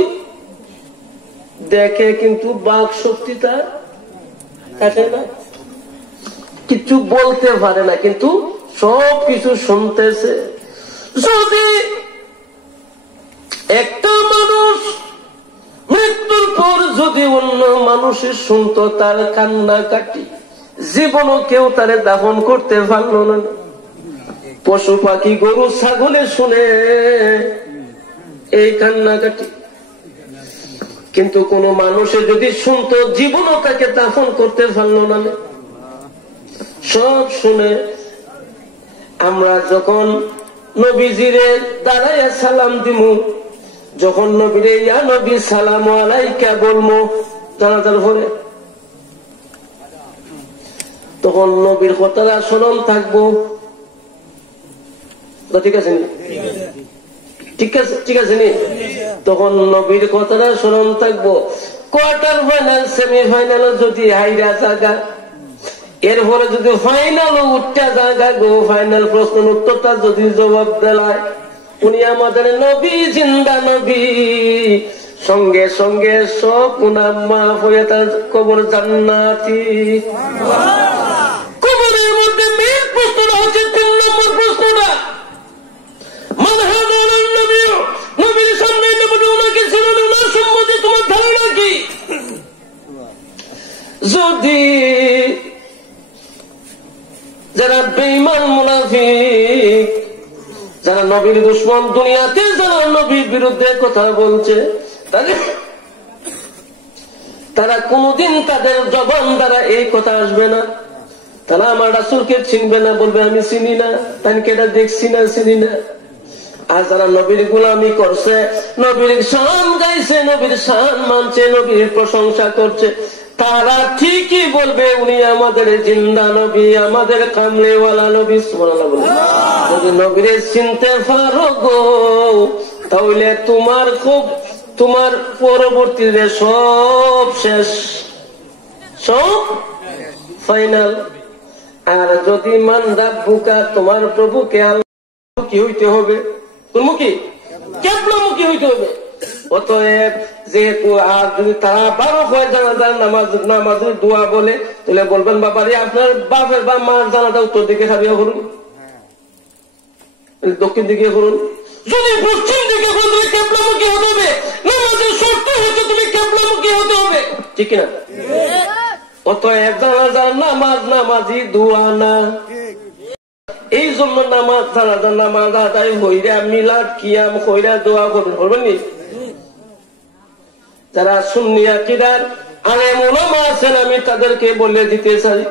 দেখে, কিন্তু বাক শক্তি তার থাকে না, কিছু বলতে পারে না, কিন্তু সব কিছু শুনতেছে। যদি একটা মানুষ মৃত্যুর পর যদি অন্য মানুষের শুনতো তার কান্নাকাটি, জীবনও কেউ তারে দাফন করতে পারল না। পশু পাখি গরু ছাগলে শুনে এই কান্নাকাটি, কিন্তু কোন মানুষে যদি শুনতো জীবনও তাকে দাফন করতে পারল না। সব শুনে আমরা যখন নবীজিরে দাঁড়াইয়া সালাম দিমু, যখন নবীরে ইয়া নবী সালাম আলাইকা বলবো জানাজার পরে, তখন নবীর কথাটা স্মরণ থাকবো। ঠিক আছে ঠিক আছে নি? তখন নবীর কথাটা স্মরণ থাকবো। কোয়ার্টার ফাইনাল সেমিফাইনাল যদি হাইরা জায়গা, এরপরে যদি ফাইনাল উঠটা জায়গা গো, ফাইনাল প্রশ্ন উত্তরটা যদি জবাব দেয় উনি আমাদের নবী, জিন্দা নবী, সঙ্গে সঙ্গে সব গুনাহ মাফ হয়ে তার কবর জান্নাতি। কবরের মধ্যে মেন প্রশ্নটা হচ্ছে 3 নম্বর প্রশ্নটা, মান হাযা নবী, নবীর সামনে নবী ওনাকে ছিলেন, ওনার সম্বন্ধে তোমার ধারণা কি? যদি যারা বেঈমান মুনাফিক, যারা নবীর দুশমন, দুনিয়াতে যারা নবীর বিরুদ্ধে কথা বলছে, তারা কোনদিন তাদের জবান দ্বারা এই কথা আসবে না। তারা আমার রাসূলকে চিনবে না, বলবে আমি চিনি না, তাকে এটা দেখছি না, চিনি না। আর যারা নবীর গোলামি করছে, নবীর শান গাইছে, নবীর শান মানছে, নবীর প্রশংসা করছে, তারা ঠিকই বলবে উনি আমাদের জিন্দা নবী, আমাদের কামলেওয়ালা নবী। সুবহানাল্লাহ বলে। যদি নবীরে চিনতে পারো গো, তাহলে তোমার পরবর্তীতে সব শেষ, সব ফাইনাল। আর যদি মান রাব্বুকা, তোমার প্রভুকে আল্লাহমুখী হইতে হবে, মুখী কেবলামুখী হইতে হবে। অতএব যেহেতু আর যদি তারা 12 হয় জানাজার নামাজ দোয়া বলে, তাহলে বলবেন বাবা রে আপনার বাপের বা মার জানাজা উত্তর দিকে খাবিয়া করুন, দক্ষিণ দিকে করুন। যদি পশ্চিম দিকে করুন তুমি কেবলামুখী হতে হবে। নামাজের শর্ত হচ্ছে তুমি কেবলামুখী হতে হবে, ঠিক কিনা? অতএব জানাজার নামাজ নামাজি দোয়া না, এই জন্য নামাজ জানাজার নামাজ আদায় হইরা মিলাদ কিয়াম কইরা দোয়া করবেন নি। যারা সুন্নি আকীদার আলেম উলামা আছেন, আমি তাদেরকে বলে দিতে চাই,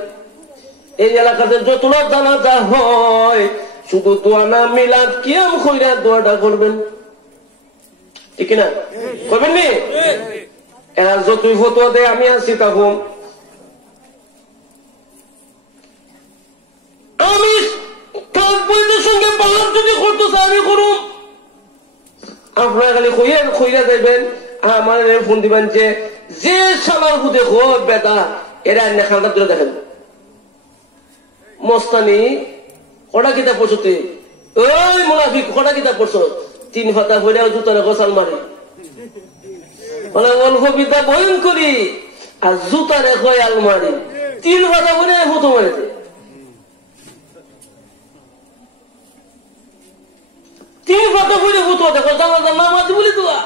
এই এলাকাতে যতটা জানাজা হয় শুধু দোয়া না, মিলাদ কিয়াম কইরা দোয়াটা করবেন, ঠিক না? করবেন নি? এরা যতই ফতোয়া দেয় আমি আছি তখন, আমি তাকবীরের সঙ্গে পালন যদি করতে চাই আমি করুন। আপনারা খালি কইরা দেবেন, আমার ফোন দিবেন যে সালার বুধে বেদা এরা নেখানটা তুলে দেখেন। মস্তানি কটা কিতাব পড়ছো তুই? ওই মুনাফিক কটা কিতাব পড়ছো? 3 পাতা পড়ে জুতার গোসাল মারি, মানে অল্প বিদ্যা বয়ন করি আর জুতার কয় আলমারি, 3 পাতা পড়ে ফুটো মারিতে। 3 পাতা পড়ে ফুটো দেখো, জানাজার নামাজ বলি দোয়া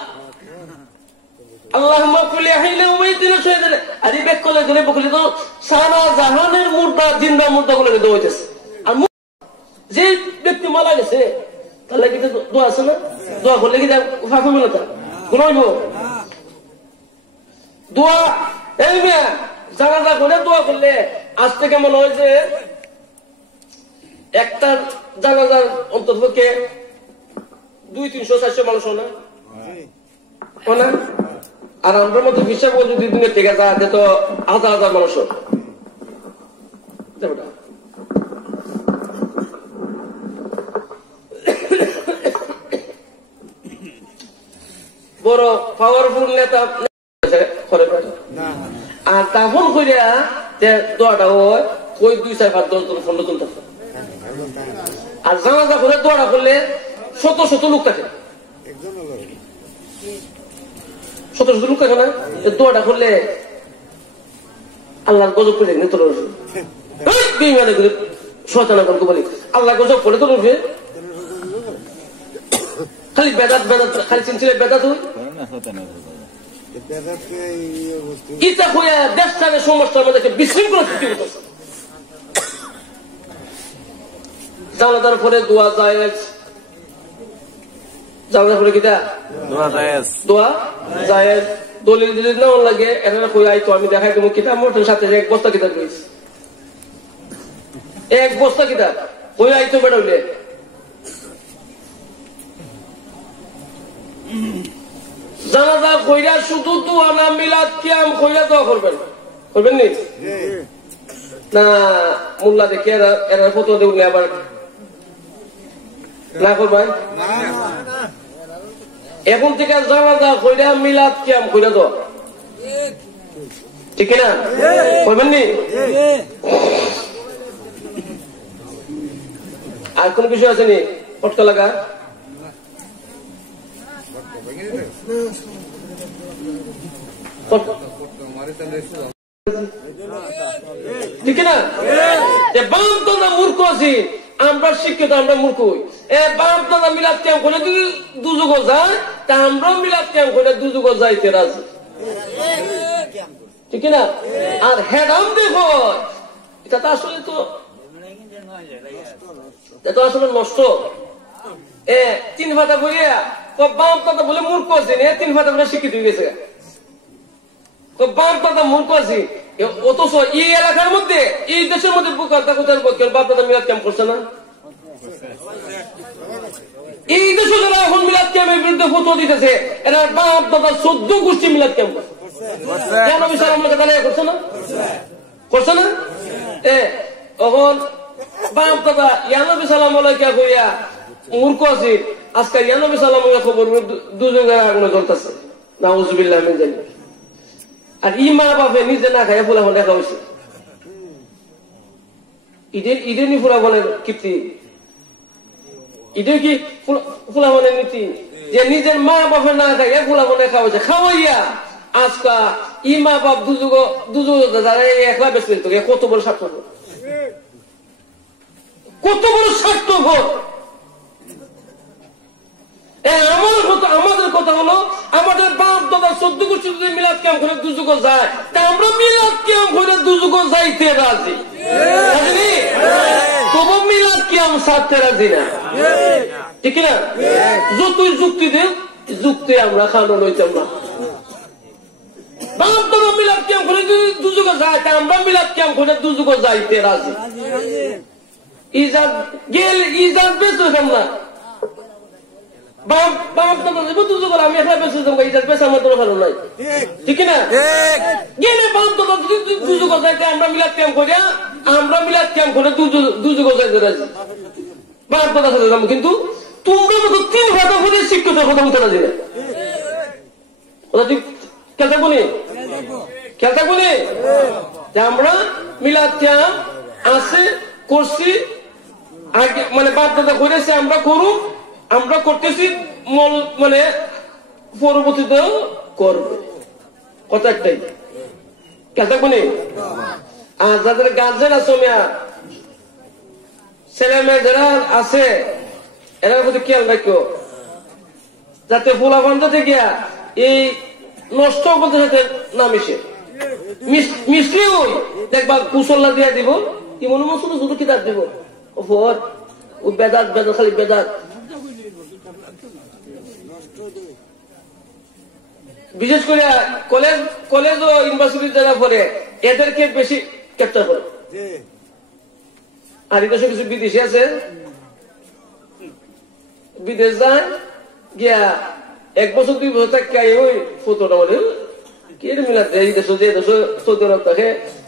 আল্লাহুম্মা কুলি হাইনা উমাইতিনা শহীদানা। আরে বেক করলে ধরে বকলি তো সারা জাহানের মুর্দা জিন্দা মুর্দা গুলো দোয়া হইতেছে। আর যে ব্যক্তি মারা গেছে তাহলে কি দোয়া আছে না? দোয়া করলে কি ফাঁকা মিলে তা কোন হইব? দোয়া এই মেয়ে জানাজা করে দোয়া করলে আজ থেকে মনে হয় যে একটা জানাজার অন্ততপক্ষে 200-400 মানুষ হয় না? আর আমরা মতো হিসাব যদি দিনের থেকে যায় তো 1000 মানুষ বড় পাওয়ারফুল নেতা আর তখন কইরা দোয়াটা হয় কই 2-4-5-10 জন থাকে। আর জানাজা করে দোয়াটা করলে শত লোক থাকে, শত লোক থাকে না? দোয়াটা করলে আল্লাহর গজব করে তোর শয়তানা গল্প বলি আল্লাহ গজব করে তোর উঠবে। খালি বেদাত খালি চিনছিলে বেদাত ইটা হইয়া দেশটাকে সমস্যার মধ্যে বিশৃঙ্খলা সৃষ্টি করতেছে। জানাজার পরে দোয়া জায়েজ, জানাজার পরে কিটা দোয়া জায়েজ। দলিল দিলে নেওয়ার লাগে এটা কই আইতো আমি দেখাই দেবো কিতাব মোটের সাথে 1 বস্তা কিতাব রয়েছে, 1 বস্তা কিতাব কই আইতো বেটা হইলে। জানাজা কইরা শুধু দোয়া না মিলাদ কিয়াম কইরা দোয়া করবেন, করবেন নি না? মোল্লা দেখে এরা ফটো দেউনি আবার না করবেন। এখন থেকে জানাজা কইরা মিলাদ কিয়াম কইরা দোয়া, ঠিক না? করবেন নি? আর কোন বিষয় আছে নি পটকা লাগা? ঠিক না? বাম দাদা মূর্খ আছি, আমরা শিক্ষিত, আমরা মূর্খ হই। বাম দাদা মিলাদ ক্যাম্প করে যদি দুযুগ যায় তা আমরাও মিলাদ ক্যাম্প করে দুযুগ যাইতে রাজি, ঠিক না? আর হেডাম দেখো এটা তো আসলে তো আসলে নষ্ট। 3 ফাটা বলিয়া বাম দাদা বলে মূর্খ আছি, 3 ফাটা বলে শিক্ষিত হয়ে গেছে। বাম দাদা মূর্খ আছি, অথচ এই এলাকার মধ্যে এই দেশের মধ্যে বাপ দাদা মিলাদ ক্যাম্প করছে না? এই দেশে যারা এখন মিলাদ ক্যাম্পের বিরুদ্ধে ফতোয়া দিতেছে এরা বাপ দাদা 14 গোষ্ঠী মিলাদ ক্যাম্প করছে, করছে না? করছে না? এখন বাপ দাদা ইয়ানবী সালাম আলাইকা কইয়া মূর্খ আছি, আজকে ইয়ানবী সালাম খবর দুজনের আগুনে জ্বলতেছে, নাউজুবিল্লাহ মিন যালিক। আর ইমা বাপে নিজে না খায় ফুলাফল দেখা হয়েছে, ঈদের নি ফুলাফলের কীর্তি, ঈদের কি ফুলাফলের নীতি যে নিজের মা বাপে না খায় ফুলাফল দেখা হয়েছে, খাওয়াইয়া আজকা ইমা বাপ দুযুগ একলা বেশ কত বড় স্বার্থপর, কত বড় স্বার্থপর। আমাদের কথা হলো আমাদের বাপ দাদা 14 গোষ্ঠী যদি মিলাদ ক্যাম্প করে দুযুগ যায় তা আমরা মিলাদ ক্যাম্প করে দুযুগ যাইতে রাজি, তবু মিলাদ ক্যাম্প ছাড়তে রাজি না, ঠিক না? যতই যুক্তি দেন যুক্তি আমরা খানো লইতাম না। বাপ দাদা মিলাদ ক্যাম্প করে যদি দুযুগ যায় তা আমরা মিলাদ ক্যাম্প করে দুযুগ যাইতে রাজি। ইজাদ গেল ইজাদ বেশ হইতাম না, আমি একা বেঁচে যাবো, ইজাদ বেশ আমার তো ভালো নাই, ঠিক না? গেলে বাপ দাদা যদি দুযুগ যাইতে আমরা মিলাদ ক্যাম্প করিয়া আমরা মিলাদ ক্যাম্প করে দুযুগ যাইতে রাজি, বাপ দাদার সাথে যাবো। কিন্তু তোমরা মতো 3 ভাতা করে শিক্ষকের কথা বলতে রাজি না, খেয়াল থাকবো নি? খেয়াল থাকবো নি? আমরা মিলাদ ক্যাম্প আছে করছি আগে, মানে বাপ দাদা করেছে আমরা করুক, আমরা করতেছি মানে পরবর্তীতে করবে, কথা একটাই। খেয়াল থাকবো নি? আর যাদের গার্জেন আছে ছেলে মেয়ে যারা আছে এরা প্রতি খেয়াল রাখো যাতে ফোলাফান যাতে গিয়া এই নষ্ট বলতে সাথে না মিশলে ওই দেখবা কুশল্লা দিয়া দিব কি মনে মতো শুধু কিতাব দিব ও বেদাত বেদাত খালি বেদাত। বিশেষ করে কলেজ ও ইউনিভার্সিটি যারা পড়ে এদেরকে বেশি ক্যাপচার করে। আর এদেশে কিছু বিদেশি আছে বিদেশ যায় গিয়া 1 বছর 2 বছর থাকে ওই ফটোটা বলে কি মিলাদ এই দেশ যে দেশ সৌদি আরব থাকে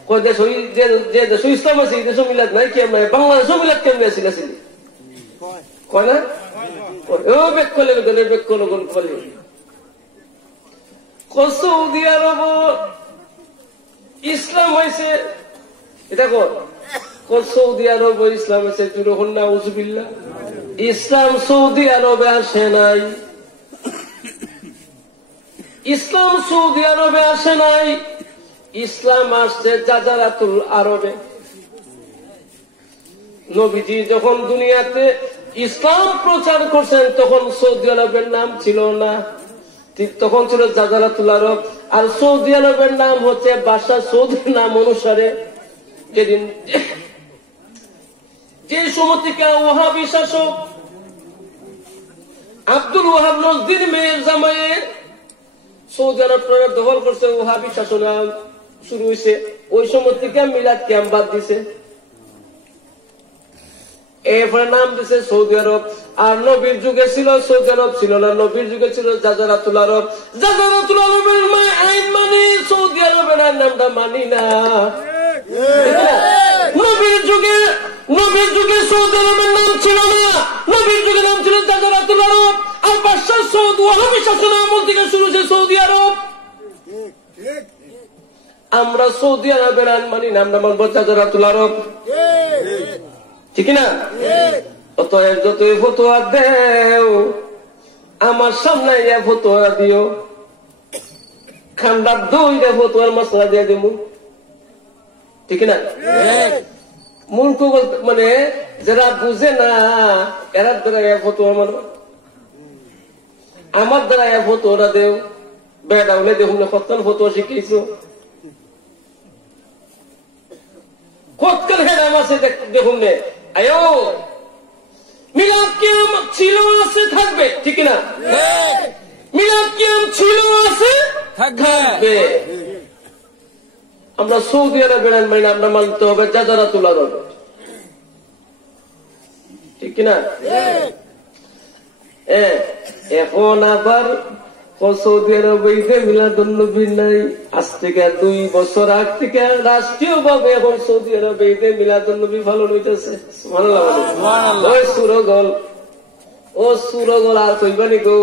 কয় দেশ ওই যে দেশ ইসলাম আছে এই দেশ মিলাদ নাই কি আমরা বাংলাদেশও মিলাদ কেমন আছিল কয় না ও বেক করলে বেক করলো বলে সৌদি আরব ইসলাম হয়েছে এটা কর সৌদি আরব ইসলাম হয়েছে তুই রহন না উজুবিল্লাহ ইসলাম সৌদি আরবে আসে নাই, ইসলাম সৌদি আরবে আসে নাই, ইসলাম আসছে জাজারাতুল আরবে। নবীজি যখন দুনিয়াতে ইসলাম প্রচার করছেন তখন সৌদি আরবের নাম ছিল না, তখন ছিল জাজারাতুল আরব। আর সৌদি আরবের নাম হচ্ছে বাদশাহ সৌদির নাম অনুসারে যে সময় থেকে ওয়াহাবি শাসক আব্দুল ওয়াহাব নজদির মেয়ের জামাইয়ে সৌদি আরব দখল করছে, ওয়াহাবি শাসন শুরু হয়েছে, ওই সময় থেকে মিলাদ ক্যাম্প বাদ দিছে, এরপরে নাম দিছে সৌদি আরব। আর নবীর যুগে ছিল সৌদি আরব ছিল না, নবীর যুগে ছিল জাজারাতুল আরব। জাজারাতুল আরবের আইন মানি, সৌদি আরবের নামটা মানি না। নবীর যুগে সৌদি আরবের নাম ছিল না, নবীর যুগে নাম ছিল জাজারাতুল আরব। আর বাদশাহ সৌদ ওয়াহাবি শাসন আমল থেকে শুরু হয়েছে সৌদি আরব। আমরা সৌদি আরবের আইন মানি না, আমরা মানবো জাজারাতুল আরব, ঠিক না? অতএব যতই ফতোয়া দেও আমার সামনে ফতোয়া দিও, খান্ডার দইটা ফতোয়ার মশলা দিয়ে দিব, ঠিক না? মূর্খ মানে যারা বুঝে না এরা দ্বারা ফতোয়া মানো, আমার দ্বারা ফতোয়াটা দেও। বেড়া হলে দেখুন কতক্ষণ ফতোয়া শিখিয়েছো, কতক্ষণ হেরাম আছে দেখুন নে। আয়ো মিলাদ কিয়াম ছিল আছে থাকবে, ঠিক না? মিলাদ কিয়াম ছিল আছে থাকবে। আমরা সৌদি আরবের আইন আমরা মানতে হবে জাজারাতুল আরব, ঠিক না? এখন আবার সৌদি আরবে মিলাদুন নবী নাই। আজ থেকে 2 বছর আগ থেকে রাষ্ট্রীয় ভাবে এখন সৌদি আরবে মিলাদুন নবী পালন হইতেছে। ওই সুরগল আর কইবানি গো,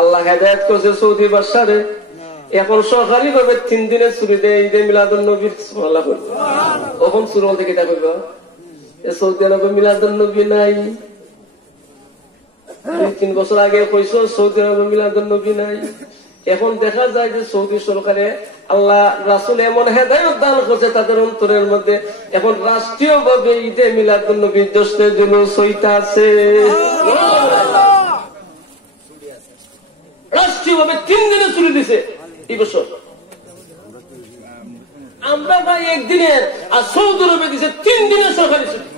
আল্লাহ হেদায়েত করছে সৌদি বাদশারে। এখন সরকারি ভাবে 3 দিনের ছুটি দেয় ঈদে মিলাদুন নবীর। এখন সুরগল থেকে এটা কইবা সৌদি আরবে মিলাদুন নবী নাই। 3 বছর আগে কইস সৌদি আরবে মিলাদুন নবী নাই। এখন দেখা যায় যে সৌদি সরকারে আল্লাহ রাসূল এমন হেদায়েত দান করছে তাদের অন্তরের মধ্যে, এখন রাষ্ট্রীয় ভাবে ঈদে মিলাদুন নবীর জশ্নের জন্য হইতাছে। রাষ্ট্রীয় ভাবে 3 দিনে ছুটি দিছে এই বছর। আমরা ভাই 1 দিনের, আর সৌদি আরবে দিছে 3 দিনের সরকারি ছুটি।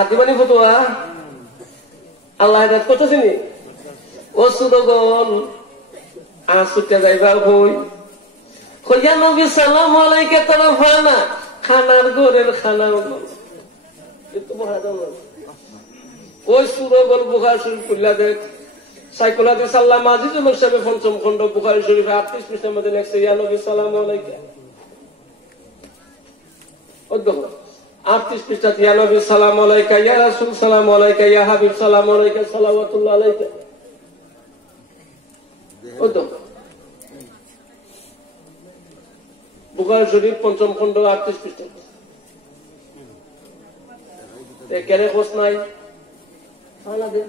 আদিবানি ফতোয়া আল্লাহ হেদায়েত করতেছেনি। ও সুদগণ আসুতে যাইবা হই কইয়া নবী সালাম আলাইকা তারাফানা খানার গোরের খানা কিন্তু মহাজন ওই সুদগণ বুখারী শরীফ খুললা দেখ সাইকুলাতে সাল্লাম আজিজুল সাহেব পঞ্চম খণ্ড বুখারী শরীফ 38 পৃষ্ঠার মধ্যে লেখছে ইয়া নবী সালাম আলাইকা। ও দেখো 38 পৃষ্ঠা, ইয়া নবী সালাম আলাইকা, ইয়া রাসূল সালাম আলাইকা, ইয়া হাবিব সালাম আলাইকা, সালাওয়াতুল্লাহ আলাইকা। ও তো বুখারী শরীফ পঞ্চম খণ্ড 38 পৃষ্ঠা। কেন খোঁজ নাই? খানা দে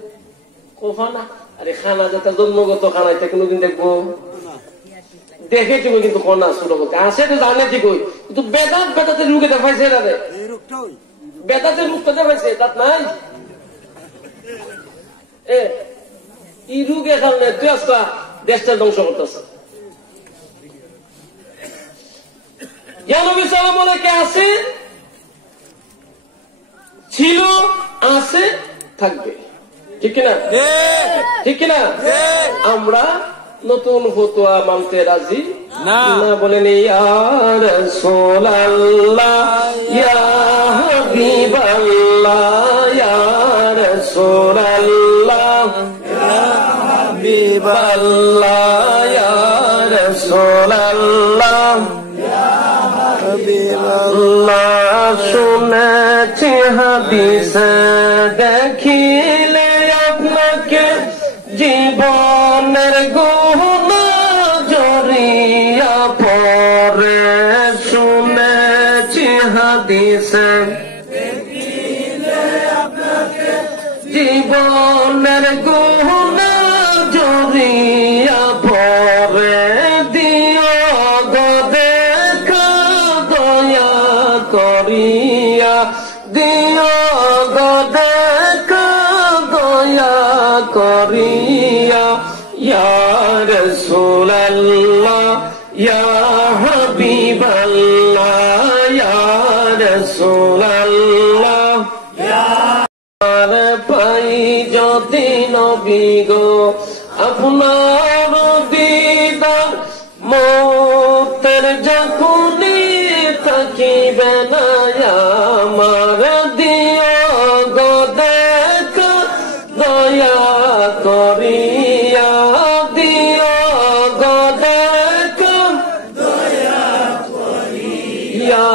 খানা, আরে খানা যেটা জন্মগত খানাইতে কোনোদিন দেখবো দেখে ঠিক কিন্তু কনা ছোট করতে আসে তো জানে ঠিক কিন্তু বেদাতের রুগে দেখাইছে না রে, বেদাতের রূপটা দেখাইছে তাত নাই। এই রুগে কারণে তুই আসা দেশটা ধ্বংস করতেছে। ইয়া নবী সাল্লাল্লাহু আলাইহি আছে, ছিল, আছে, থাকবে, ঠিক না? ঠিক না? আমরা নতুন ফতোয়া মানতে রাজি না। বলেন ইয়া রাসূলুল্লাহ, ইয়া হাবিবাল্লাহ, ইয়া রাসূলুল্লাহ, ইয়া হাবিবাল্লাহ, ইয়া রাসূলুল্লাহ, ইয়া হাবিবাল্লাহ। শুনেছি হাদিসে দেখিলে আপনাকে জীবনের গুনাহ জড়িয়া পড়ে। শুনেছি হাদিসে দেখিলে আপনাকে জীবনের গুনাহ জড়িয়া পড়ে। দিও গো দেখা দয়া করিয়া, দিও গো দেখা দয়া করিয়া। ইয়া রাসূলুল্লাহ, ইয়া হাবিবাল্লাহ, ইয়া রাসূলুল্লাহ, যদি নবী গো আপনার দিদার মৌতের যখনই থাকিবে না আমার দিও গো দেখা দয়া করিয়া দিও গো দেখা দয়া করিয়া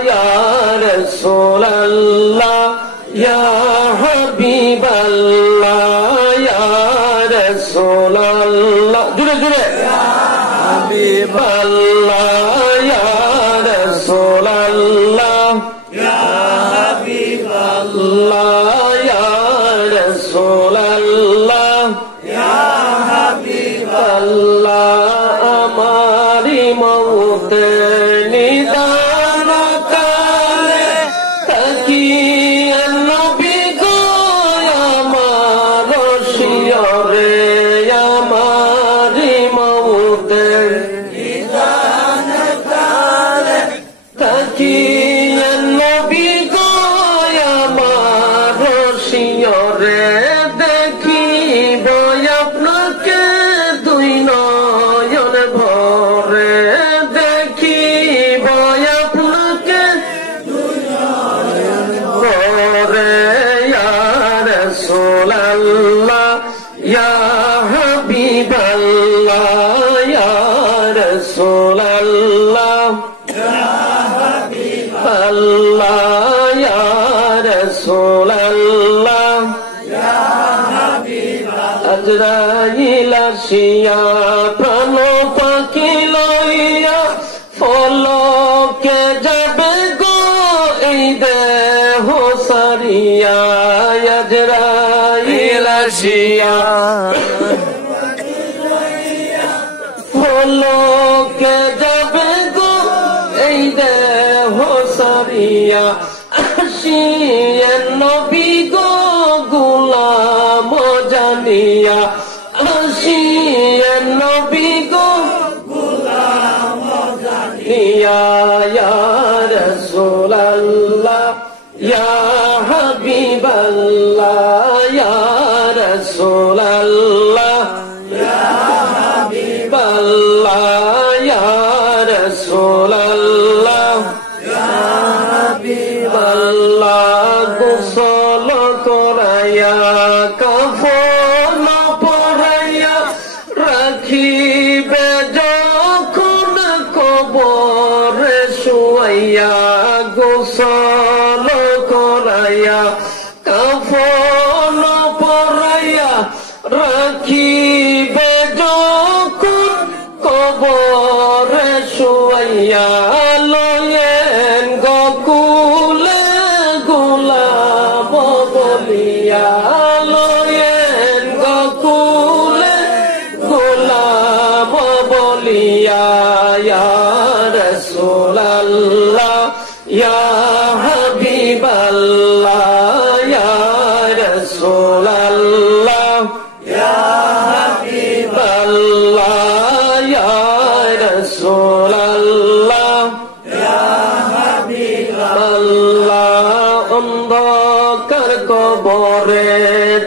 ইয়া রাসূলুল্লাহ ইয়া হাবিবাল্লাহ ইয়া রাসূলুল্লাহ জুড়ে জুড়ে ইয়া হাবিবাল্লাহ ইয়া রাসূলুল্লাহ ইয়া হাবিবাল্লাহ ইয়া রাসূলুল্লাহ ইয়া হাবিবাল্লাহ আমারি মওতে নিদান কালে তাকিয়ে নবী গো আমার শিয়রে আমারি মওতে নিদান কালে তাকিয়ে নবী গো আমার শিয়রে দেখিব আপনাকে দুই নয়ন ভরে দেখিব আপনাকে দুই নয়ন ভরে ইয়া রাসূলুল্লাহ ইয়া হাবিবাল্লাহ ইয়া রাসূলুল্লাহ ইয়া হাবিবাল্লাহ ইয়া রাসূলুল্লাহ ইয়া হাবিবাল্লাহ আজরাইল আসিয়া প্রাণ পাখি লইয়া ফলকে যাবে গো এই দেহ সারিয়া আজরাইল আসিয়া ফলকে যাবে গো এই দেহ সারিয়া আসিয়া নবী গো গোলাম জানিয়া আসিয়া নবী গো গোলাম জানিয়া ইয়া রাসূলুল্লাহ ইয়া হাবিবাল্লাহ ইয়া রাসূলুল্লাহ ইয়া হাবিবাল্লাহ ইয়া রাসূলুল্লাহ ইয়া হাবিবাল্লাহ গোসল করাইয়া কাফন পরাইয়া রাখিবে যখন কবরে শুয়াইয়া গোসল করাইয়া কাফন পরাইয়া রাখিবে যখন কবরে শুয়াইয়া লয়েন গকুলে গোলাম বলিয়া লয়েন গকুলে গোলাম বলিয়া ইয়া রাসূলুল্লাহ ইয়া হাবিবাল্লাহ ইয়া রাসূলুল্লাহ ইয়া হাবিবাল্লাহ ইয়া রাসূলুল্লাহ ইয়া হাবিবাল্লাহ অন্ধকার কবরে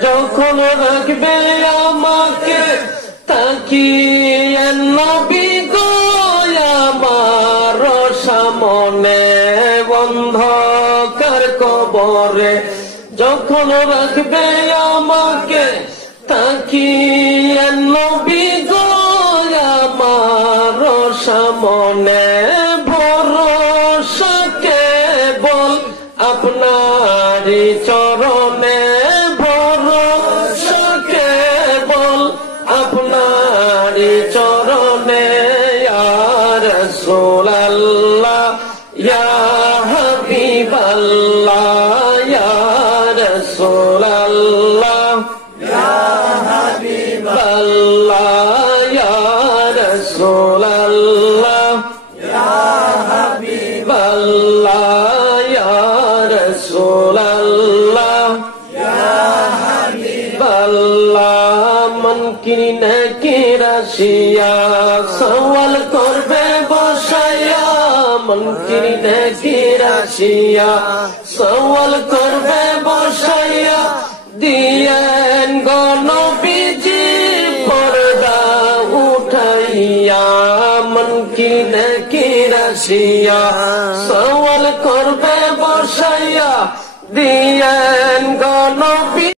যখন রাখবে আমাকে তাকিয়ে নবী গো আমার সামনে অন্ধকার কবরে যখন রাখবে আমাকে তাকিয়ে নবী গো আমার সামনে ভরসা কেবল আপনারই চরণে ভরসা কেবল আপনারই চরণে ইয়া রাসূলুল্লাহ ইয়া হাবিবাল্লাহ ইয়া রাসূলুল্লাহ ইয়া হাবিবাল্লাহ ইয়া রাসূলুল্লাহ ইয়া হাবিবাল্লাহ ইয়া রাসূলুল্লাহ ইয়া হাবিবাল্লাহ মুনকির নাকির আসিয়া সওয়াল করবে বসাইয়া মুনকির নাকির আসিয়া সওয়াল করবে বসাইয়া দিয়েন আসিয়া সওয়াল করবে বসাইয়া দিয়েন